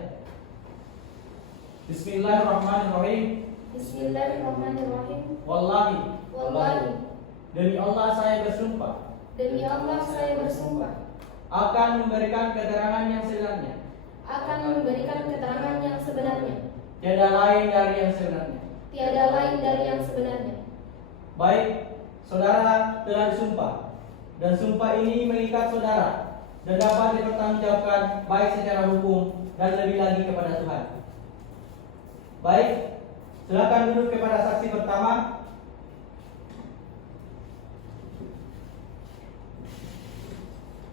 Bismillahirrahmanirrahim. Bismillahirrahmanirrahim. Wallahi. Wallahi. Demi Allah saya bersumpah. Demi Allah saya bersumpah. Akan memberikan keterangan yang sebenarnya. Akan memberikan keterangan yang sebenarnya. Tiada lain dari yang sebenarnya. Tiada lain dari yang sebenarnya. Baik, saudara telah disumpah. Dan sumpah ini mengikat saudara dan dapat dipertanggungjawabkan baik secara hukum dan lebih lagi kepada Tuhan. Baik, silakan duduk kepada saksi pertama.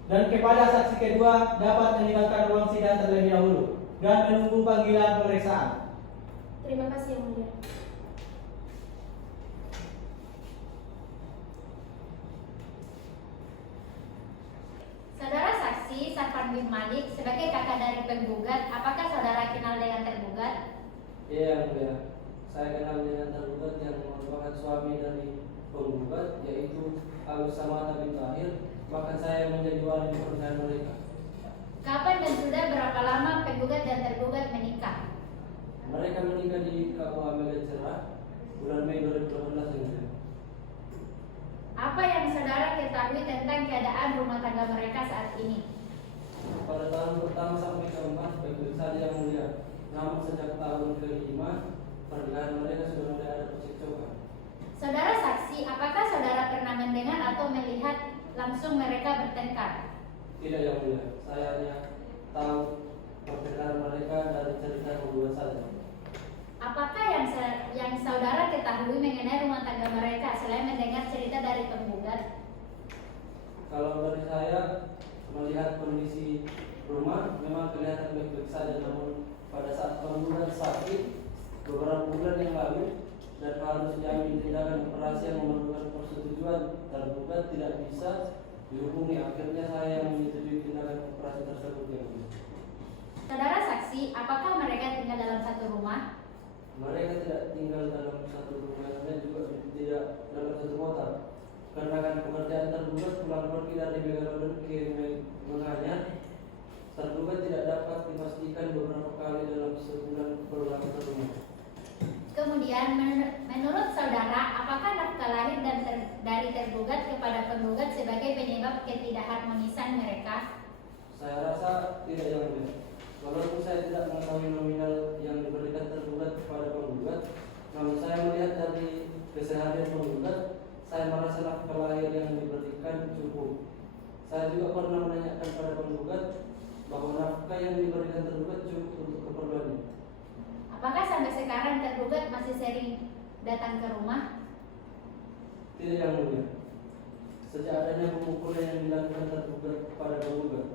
Dan kepada saksi kedua dapat meninggalkan ruang sidang terlebih dahulu dan menunggu panggilan pemeriksaan. Terima kasih yang mulia. Safwan bin Malik sebagai kakak dari penggugat. Apakah saudara kenal dengan tergugat? Iya yang mulia, saya kenal dengan tergugat yang merupakan suami dari penggugat, yaitu Agus Samata bin Tahir. Bahkan saya menjadi wali di pernikahan mereka. Kapan dan sudah berapa lama penggugat dan tergugat menikah? Mereka menikah di KUA Mega Cerah bulan Mei 2018 yang mulia. Apa yang saudara ketahui tentang keadaan rumah tangga mereka saat ini? Pada tahun pertama sampai keempat baik-baik saja yang mulia. Namun sejak tahun kelima pernikahan mereka sudah mulai ada percekcokan. Saudara saksi, apakah saudara pernah mendengar atau melihat langsung mereka bertengkar? Tidak yang mulia, saya hanya tahu pertengkaran mereka dari cerita penggugat saja. Apakah yang saudara ketahui mengenai rumah tangga mereka selain mendengar cerita dari penggugat? Kalau dari saya melihat kondisi rumah memang kelihatan baik-baik saja, namun pada saat penggugat sakit beberapa bulan yang lalu dan harus diambil tindakan operasi yang memerlukan persetujuan tergugat tidak bisa dihubungi. Akhirnya saya yang menyetujui tindakan operasi tersebut yang mulia. Saudara saksi, apakah mereka tinggal dalam satu rumah? Mereka tidak tinggal dalam satu rumah dan juga tidak dalam satu kota. Karena kan pekerjaan tergugat pulang pergi dari Megalodon ke Menganyar, tergugat tidak dapat dipastikan beberapa kali dalam sebulan pulang ke rumah. Kemudian menurut saudara, apakah nafkah lahir dari tergugat kepada penggugat sebagai penyebab ketidakharmonisan mereka? Saya rasa tidak yang mulia. Walaupun saya tidak mengetahui nominal yang diberikan tergugat kepada penggugat, namun saya melihat dari keseharian penggugat, saya merasa nafkah lahir yang diberikan cukup. Saya juga pernah menanyakan pada penggugat bahwa nafkah yang diberikan tergugat cukup untuk keperluannya. Apakah sampai sekarang tergugat masih sering datang ke rumah? Tidak yang mulia. Sejak adanya pemukulan yang dilakukan tergugat kepada penggugat.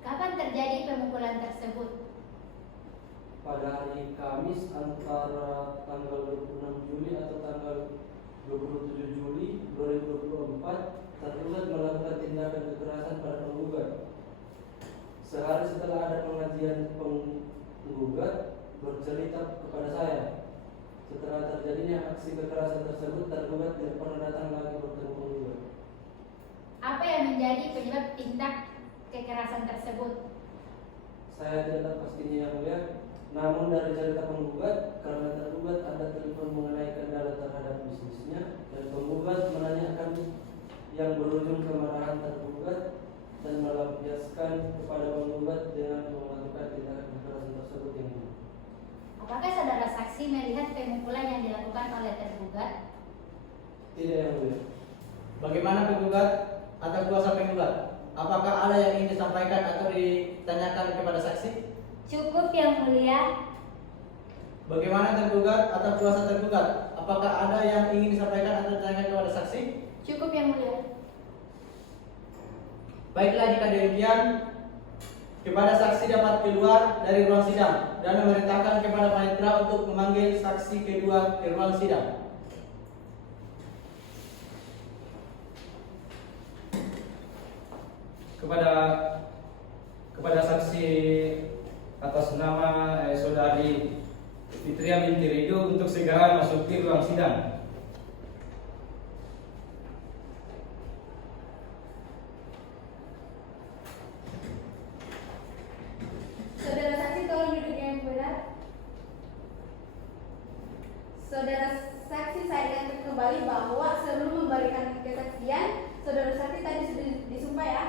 Kapan terjadi pemukulan tersebut? Pada hari Kamis antara tanggal 26 Juli atau tanggal 27 Juli 2024, tergugat melakukan tindakan kekerasan pada penggugat. Sehari setelah ada pengajian, penggugat bercerita kepada saya. Setelah terjadinya aksi kekerasan tersebut, tergugat tidak pernah datang lagi bertemu penggugat. Apa yang menjadi penyebab tindak kekerasan tersebut? Saya tidak tahu pastinya yang mulia. Namun dari cerita penggugat, karena tergugat ada telepon mengenai kendala terhadap bisnisnya, dan penggugat menanyakan yang berujung kemarahan tergugat dan melampiaskan kepada penggugat dengan melakukan tindakan kekerasan tersebut yang mulia. Apakah saudara saksi melihat pemukulan yang dilakukan oleh tergugat? Tidak yang mulia. Bagaimana penggugat atau kuasa penggugat? Apakah ada yang ingin disampaikan atau ditanyakan kepada saksi? Cukup yang mulia. Bagaimana tergugat atau kuasa tergugat? Apakah ada yang ingin disampaikan atau ditanyakan kepada saksi? Cukup yang mulia. Baiklah, jika demikian, kepada saksi dapat keluar dari ruang sidang dan memerintahkan kepada panitera untuk memanggil saksi kedua ke ruang sidang. Kepada saksi atas nama saudari Fitria binti Ridho untuk segera masuki ruang sidang. Saudara saksi tolong duduk yang benar. Saudara saksi, saya ingatkan kembali bahwa sebelum memberikan kesaksian, saudara saksi tadi sudah disumpah ya.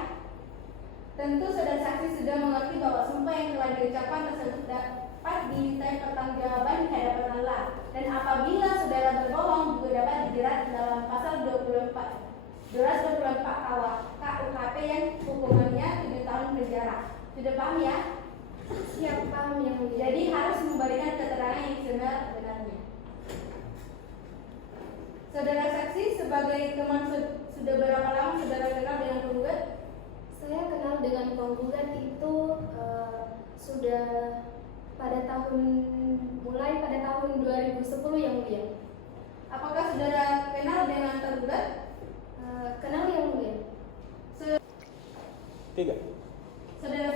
Tentu saudara saksi sudah mengerti bahwa sumpah yang telah diucapkan tersebut dapat dimintai pertanggungjawaban di hadapan Allah. Dan apabila saudara berbohong juga dapat dijerat dalam pasal 224 KUHP yang hukumannya 7 tahun penjara. Sudah paham ya? Siap, paham yang mulia. Jadi harus memberikan keterangan yang sebenarnya. Saudara saksi, sebagai teman sudah berapa lama saudara kenal dengan penggugat? Saya kenal dengan penggugat itu sudah mulai pada tahun 2010 yang mulia. Apakah saudara kenal dengan tergugat? Kenal yang mulia. Tiga. Saudara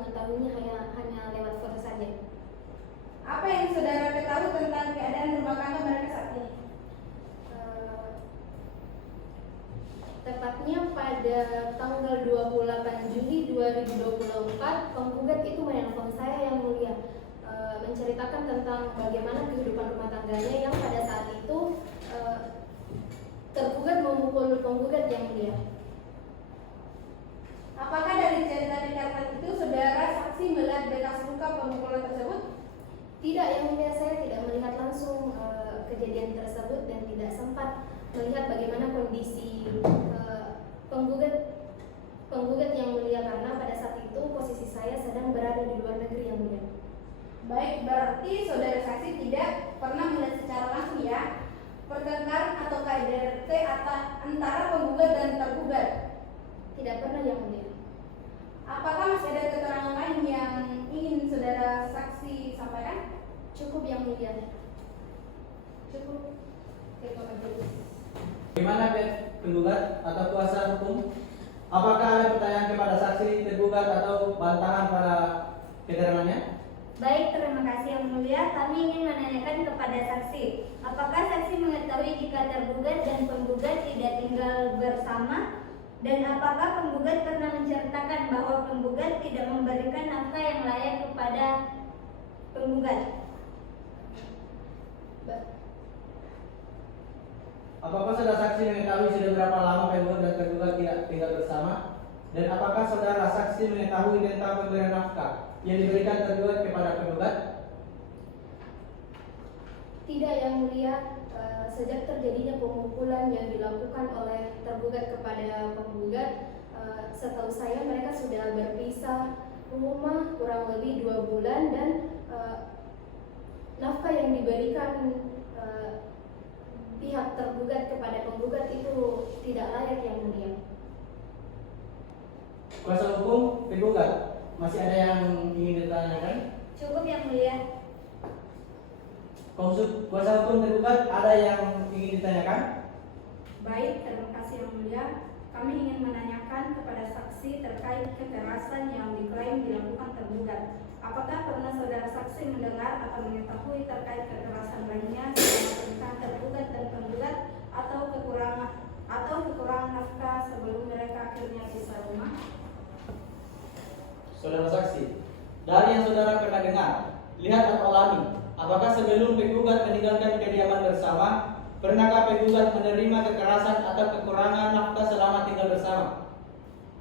mengetahuinya hanya lewat foto saja. Apa yang saudara ketahui tentang keadaan rumah tangga mereka saat ini? Tepatnya pada tanggal 28 Juli 2024, penggugat itu menelpon saya yang mulia, menceritakan tentang bagaimana kehidupan rumah tangganya yang pada saat itu tergugat memukul penggugat yang mulia. Apakah dari cerita dikatakan itu saudara saksi melihat bekas luka pemukulan tersebut? Tidak, yang mulia, saya tidak melihat langsung kejadian tersebut dan tidak sempat melihat bagaimana kondisi penggugat yang mulia, karena pada saat itu posisi saya sedang berada di luar negeri yang mulia. Baik, berarti saudara saksi tidak pernah melihat secara langsung ya pertengkaran atau KDRT antara penggugat dan tergugat? Tidak pernah yang mulia. Apakah masih ada keterangan lain yang ingin saudara saksi sampaikan? Cukup yang mulia. Cukup. Terima kasih. Bagaimana penggugat atau kuasa hukum? Apakah ada pertanyaan kepada saksi, tergugat atau bantahan pada keterangannya? Baik, terima kasih yang mulia. Kami ingin menanyakan kepada saksi, apakah saksi mengetahui jika tergugat dan penggugat tidak tinggal bersama? Dan apakah penggugat pernah menceritakan bahwa penggugat tidak memberikan nafkah yang layak kepada penggugat? Apakah saudara saksi mengetahui sudah berapa lama penggugat dan tergugat tidak tinggal bersama? Dan apakah saudara saksi mengetahui tentang pemberian nafkah yang diberikan tergugat kepada penggugat? Tidak yang mulia. Sejak terjadinya pemukulan yang dilakukan oleh tergugat kepada penggugat, setahu saya mereka sudah berpisah rumah kurang lebih 2 bulan dan nafkah yang diberikan pihak tergugat kepada penggugat itu tidak layak yang mulia. Kuasa hukum penggugat, masih ada yang ingin ditanyakan? Cukup yang mulia. Kuasa hukum tergugat, ada yang ingin ditanyakan? Baik, terima kasih yang mulia. Kami ingin menanyakan kepada saksi terkait kekerasan yang diklaim dilakukan tergugat. Apakah pernah saudara saksi mendengar atau mengetahui terkait kekerasan lainnya selama pernikahan tergugat dan penggugat atau kekurangan nafkah sebelum mereka akhirnya pisah rumah? Saudara saksi, dari yang saudara pernah dengar, lihat atau alami, apakah sebelum penggugat meninggalkan kediaman bersama, pernahkah penggugat menerima kekerasan atau kekurangan nafkah selama tinggal bersama?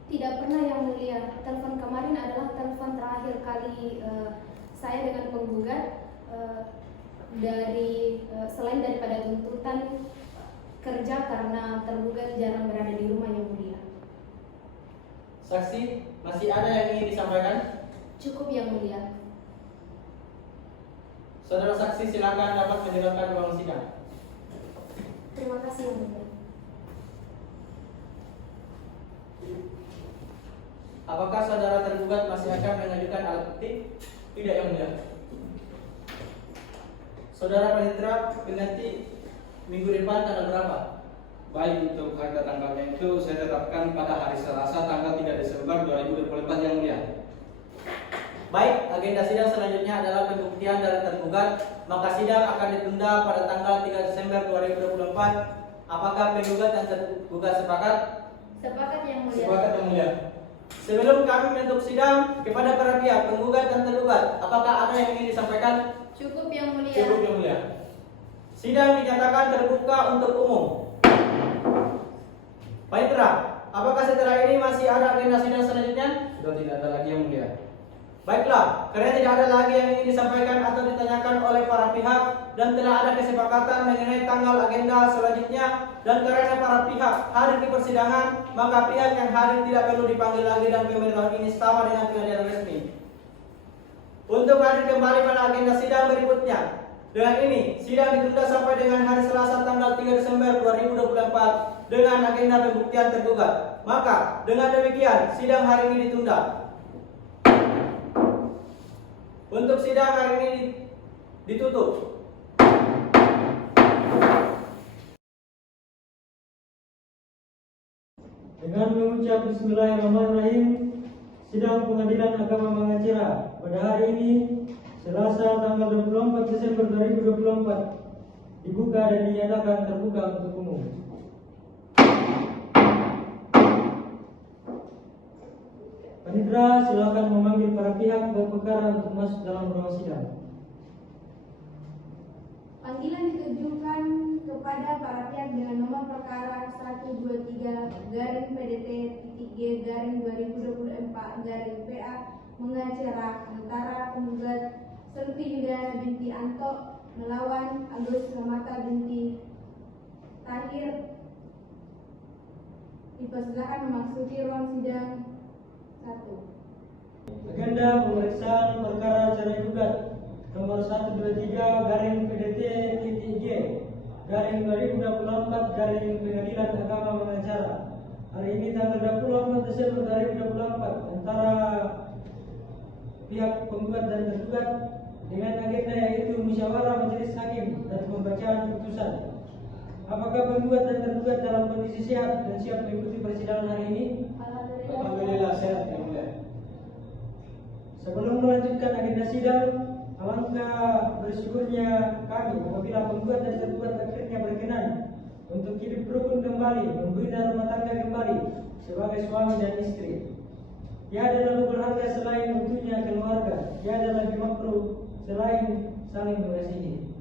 Tidak pernah yang mulia. Telepon kemarin adalah telepon terakhir kali saya dengan penggugat selain daripada tuntutan kerja karena tergugat jarang berada di rumah yang mulia. Saksi, masih ada yang ingin disampaikan? Cukup yang mulia. Saudara saksi silakan dapat meninggalkan ruang sidang. Terima kasih yang mulia. Apakah saudara tergugat masih akan mengajukan alat bukti? Tidak yang mulia. Saudara panitera pengganti minggu depan tanggal berapa? Baik, untuk harga tanggalnya itu saya tetapkan pada hari Selasa tanggal 3 Desember 2024 yang mulia. Baik, agenda sidang selanjutnya adalah pembuktian dari tergugat. Maka sidang akan ditunda pada tanggal 3 Desember 2024. Apakah penggugat dan tergugat sepakat? Sepakat yang mulia. Sepakat yang mulia. Sebelum kami menutup sidang kepada para pihak penggugat dan tergugat, apakah ada yang ingin disampaikan? Cukup yang mulia. Cukup yang mulia. Sidang dinyatakan terbuka untuk umum. Panitera, apakah setelah ini masih ada agenda sidang selanjutnya? Sudah tidak ada lagi yang mulia. Baiklah, karena tidak ada lagi yang ingin disampaikan atau ditanyakan oleh para pihak dan telah ada kesepakatan mengenai tanggal agenda selanjutnya dan karena para pihak hadir di persidangan, maka pihak yang hadir tidak perlu dipanggil lagi dan pemberitahuan ini sama dengan pengadilan resmi. Untuk hadir kembali pada agenda sidang berikutnya. Dengan ini, sidang ditunda sampai dengan hari Selasa tanggal 3 Desember 2024 dengan agenda pembuktian tergugat. Maka, dengan demikian, sidang hari ini ditunda. Untuk sidang hari ini ditutup. Dengan mengucap Bismillahirrahmanirrahim, Sidang Pengadilan Agama Mangacera pada hari ini Selasa tanggal 24 Desember 2024 dibuka dan dinyatakan terbuka untuk umum. Panitera silakan memanggil para pihak berperkara untuk masuk dalam ruang sidang. Panggilan ditujukan kepada para pihak dengan nomor perkara 123 garing PDT titik G garing 2024 garing PA Mangacera antara penggugat Selvi Yuliana binti Anto melawan Agus Ramata binti Tahir. Dipersilakan memasuki ruang sidang 1. Agenda pemeriksaan perkara cerai gugat nomor 123 garing PDT titik G garing 2024 garing Pengadilan Agama Mangacera. Hari ini tanggal 24 Desember 2024 antara pihak penggugat dan tergugat dengan agenda yaitu musyawarah majelis hakim dan pembacaan putusan. Apakah penggugat dan tergugat dalam kondisi sehat dan siap mengikuti persidangan hari ini? Alhamdulillah sehat yang mulia. Sebelum melanjutkan agenda sidang, alangkah bersyukurnya kami apabila penggugat dan tergugat akhirnya berkenan untuk hidup rukun kembali, membina rumah tangga kembali sebagai suami dan istri. Tiada lebih berharga selain tentunya keluarga, tiada lebih makruh selain saling mengasihi.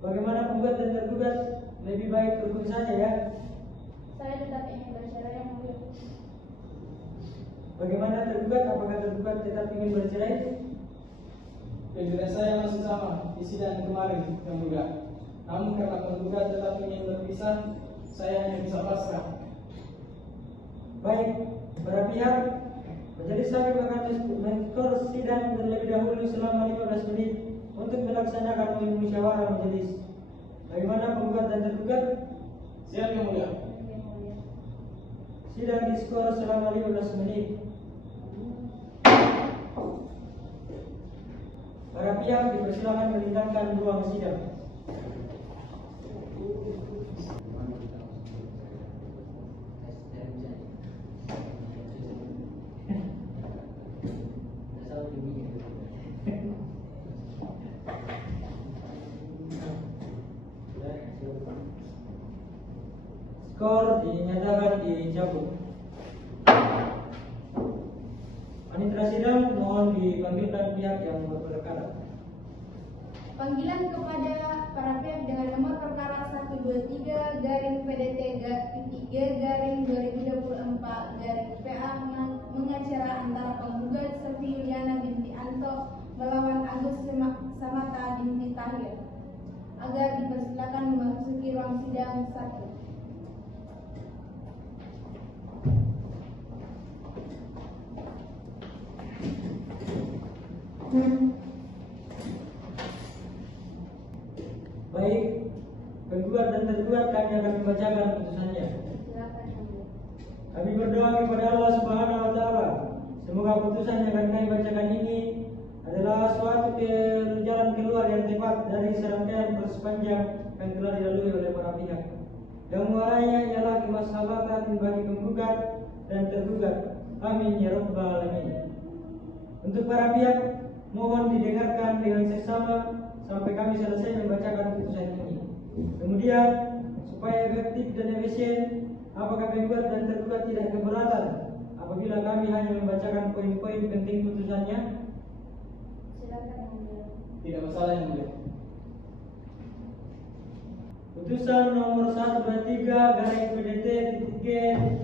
Bagaimana penggugat dan tergugat? Lebih baik rukun saja ya. Saya tetap ingin bercerai yang mulia. Bagaimana tergugat? Apakah tergugat tetap ingin bercerai? Penjelasan saya masih sama di sidang kemarin yang mulia. Namun karena penggugat tetap ingin berpisah, saya hanya bisa pasrah. Baik, para pihak majelis hakim akan menskor sidang terlebih dahulu selama 15 menit untuk melaksanakan musyawarah majelis. Bagaimana penggugat dan tergugat? Siap yang mulia. Sidang diskor selama 15 menit. Para pihak dipersilakan meninggalkan ruang sidang. Skor dinyatakan dicabut. Panitera sidang mohon dipanggilkan pihak yang berperkara. Panggilan kepada para pihak dengan nomor perkara 123 garing PDT titik G garing 2024 garing PA Mangacera antara penggugat Selvi Yuliana binti Anto melawan Agus Ramata binti Tahir agar dipersilakan memasuki ruang sidang 1. Baik, penggugat dan tergugat kami akan membacakan putusannya. Kami berdoa kepada Allah Subhanahu wa taala, semoga putusan yang akan kami bacakan ini adalah suatu jalan keluar yang tepat dari serangkaian persepanjang yang telah dilalui oleh para pihak. Yang muaranya ialah kemaslahatan bagi penggugat dan tergugat. Amin ya rabbal alamin. Untuk para pihak mohon didengarkan dengan seksama sampai kami selesai membacakan putusan ini. Kemudian supaya efektif dan efisien, apakah penggugat dan tergugat tidak keberatan apabila kami hanya membacakan poin-poin penting putusannya? Silakan yang mulia. Tidak masalah yang mulia. Putusan nomor 123 garing PDT titik G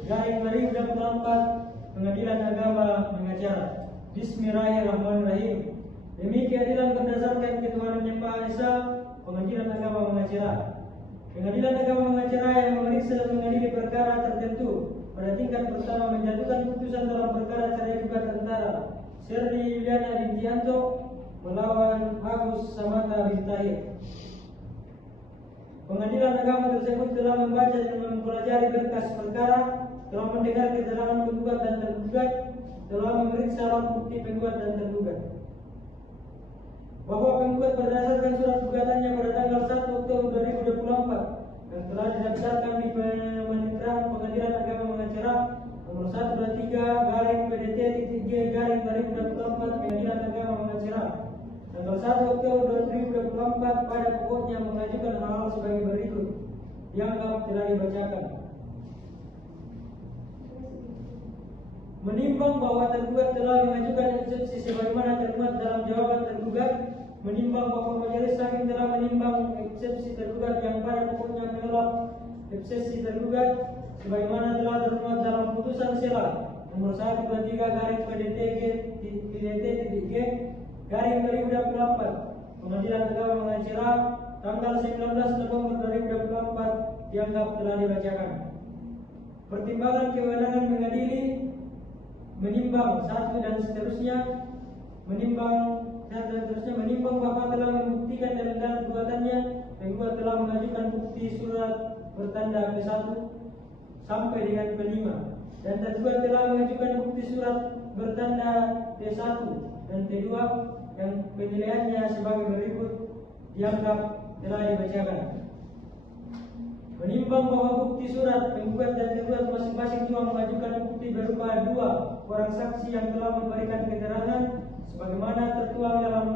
garing 2024 Pengadilan Agama Mangacera. Bismillahirrahmanirrahim. Demi keadilan berdasarkan ketuhanan yang Maha Esa, Pengadilan Agama Mangacera. Pengadilan Agama Mangacera yang memeriksa dan mengadili perkara tertentu pada tingkat pertama menjatuhkan putusan dalam perkara cerai gugat antara Selvi Yuliana binti Anto melawan Agus Ramata binti Tahir. Pengadilan agama tersebut telah membaca dan mempelajari berkas perkara, telah mendengar keterangan penggugat dan tergugat, telah memeriksa alat bukti penggugat dan tergugat. Bahwa penggugat berdasarkan surat gugatannya pada tanggal 1 Oktober 2024 yang telah didaftarkan di Panitera Pengadilan Agama Mangacera nomor 123 garing PDT titik G dianggap telah dibacakan. Menimbang bahwa tergugat telah mengajukan eksepsi sebagaimana termuat dalam jawaban tergugat, menimbang bahwa majelis hakim telah menimbang eksepsi tergugat yang pada pokoknya menolak eksepsi tergugat sebagaimana telah termuat dalam putusan sela nomor 123/PDT-G/2024 Pengadilan Agama Mengacara tanggal 19 November 2024 dianggap telah dibacakan. Pertimbangan kewenangan mengadili menimbang satu dan seterusnya menimbang bahwa telah membuktikan dalam gugatannya penggugat telah mengajukan bukti surat bertanda P1 sampai dengan P5 dan tergugat telah mengajukan bukti surat bertanda P1 dan P2 yang penilaiannya sebagai berikut dianggap telah dibacakan. Menimbang bahwa bukti surat penggugat dan tergugat masing-masing telah mengajukan bukti berupa 2 orang saksi yang telah memberikan keterangan sebagaimana tertuang dalam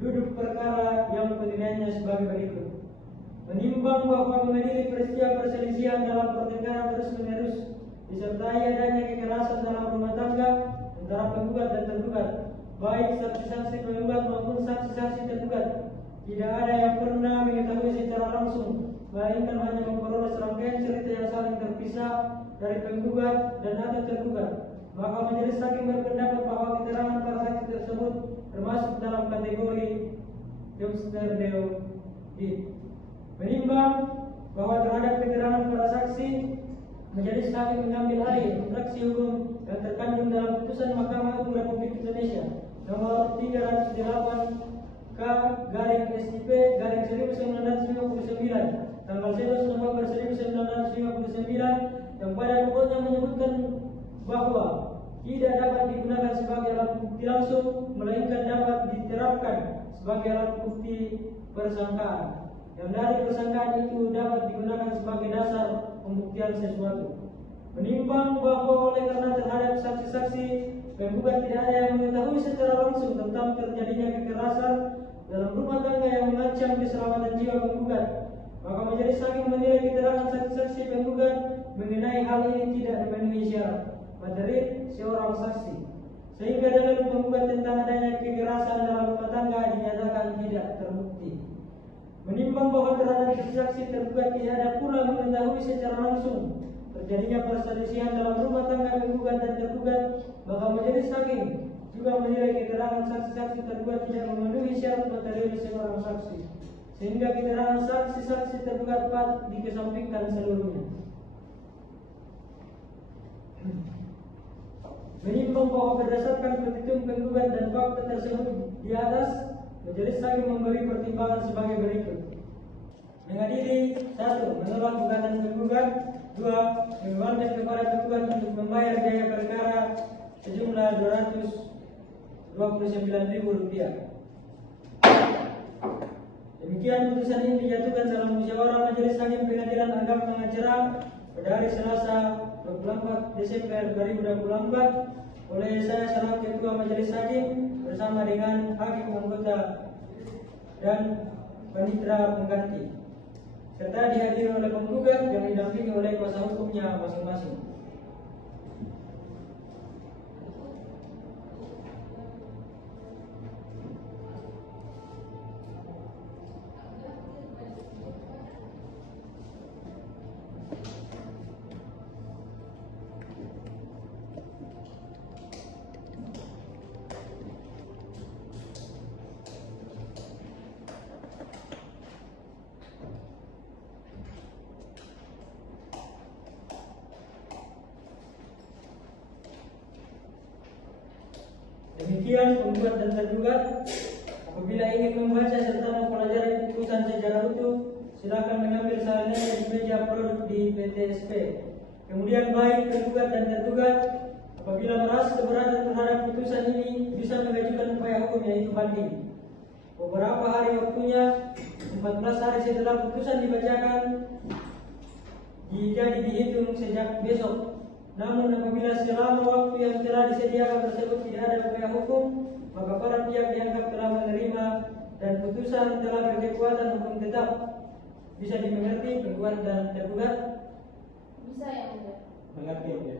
duduk perkara yang penilaiannya sebagai berikut. Menimbang bahwa mengadili peristiwa perselisihan dalam pertengkaran terus-menerus disertai adanya kekerasan dalam rumah tangga antara penggugat dan tergugat, baik saksi-saksi penggugat maupun saksi-saksi tergugat, tidak ada yang pernah mengetahui secara langsung, melainkan hanya memperoleh serangkaian cerita yang saling terpisah dari penggugat dan atau tergugat. Maka majelis hakim berpendapat bahwa keterangan para saksi tersebut termasuk dalam kategori Deusdedeo. Menimbang bahwa terhadap keterangan para saksi, majelis hakim mengambil alih instruksi hukum yang terkandung dalam putusan Mahkamah Agung Republik Indonesia nomor 308 K/STP/1959 tanggal 11 November 1959 yang pada pokoknya menyebutkan bahwa tidak dapat digunakan sebagai alat bukti langsung, melainkan dapat diterapkan sebagai alat bukti persangkaan. Yang dari persangkaan itu dapat digunakan sebagai dasar pembuktian sesuatu. Menimbang bahwa oleh karena terhadap saksi-saksi penggugat tidak ada yang mengetahui secara langsung tentang terjadinya kekerasan dalam rumah tangga yang mengancam keselamatan jiwa penggugat, maka majelis hakim menilai keterangan saksi-saksi penggugat mengenai hal ini tidak memenuhi syarat materi seorang saksi, sehingga dalil penggugat tentang adanya kekerasan dalam rumah tangga dinyatakan tidak terbukti. Menimbang bahwa terhadap saksi tergugat tidak ada pula mengetahui secara langsung terjadinya perselisihan dalam rumah tangga penggugat dan tergugat, maka majelis hakim juga menilai keterangan saksi-saksi tergugat tidak memenuhi syarat material seorang saksi, sehingga keterangan saksi-saksi tergugat patut dikesampingkan seluruhnya. Menimbang bahwa berdasarkan petitum penggugat dan fakta tersebut di atas, majelis hakim memberi pertimbangan sebagai berikut. Mengadili 1. Menolak gugatan penggugat. 2. Membebankan kepada penggugat untuk membayar biaya perkara sejumlah Rp229.000. Demikian putusan ini dijatuhkan dalam musyawarah Majelis Hakim Pengadilan Agama Mengacara pada hari Selasa 24 Desember 2024 oleh saya selaku Ketua Majelis Hakim bersama dengan hakim anggota dan panitera pengganti, serta dihadiri oleh penggugat yang didampingi oleh kuasa hukumnya masing-masing. Demikian penggugat dan tergugat. Apabila ingin membaca serta mempelajari putusan secara utuh, silakan mengambil salinannya di meja produk di PTSP. Kemudian baik tergugat dan tergugat apabila merasa keberatan terhadap putusan ini bisa mengajukan upaya hukum yaitu banding. Beberapa hari waktunya, 14 hari setelah putusan dibacakan, jadi dihitung sejak besok. Namun apabila selama waktu yang telah disediakan tersebut tidak ada upaya hukum, maka para pihak dianggap telah menerima dan putusan telah berkekuatan hukum tetap. Bisa dimengerti penggugat dan tergugat? Bisa yang mulia. Mengerti ya.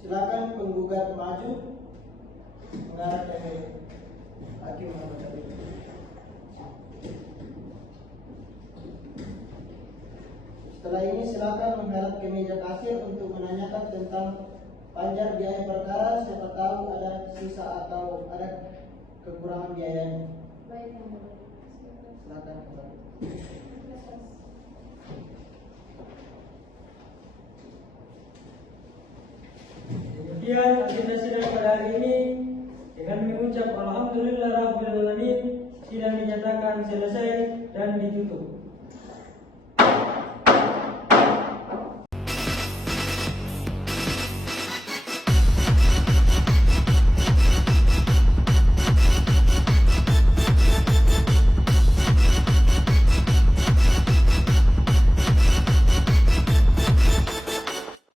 Silakan penggugat maju mengarah ke hakim membaca berita. Setelah ini silakan menghadap ke meja kasir untuk menanyakan tentang panjar biaya perkara, siapa tahu ada sisa atau ada kekurangan biayanya. Baik yang mulia. Silakan kembali. Demikian agenda sidang pada hari ini. Dengan mengucap Alhamdulillahirabbil alamin, sidang dinyatakan selesai dan ditutup.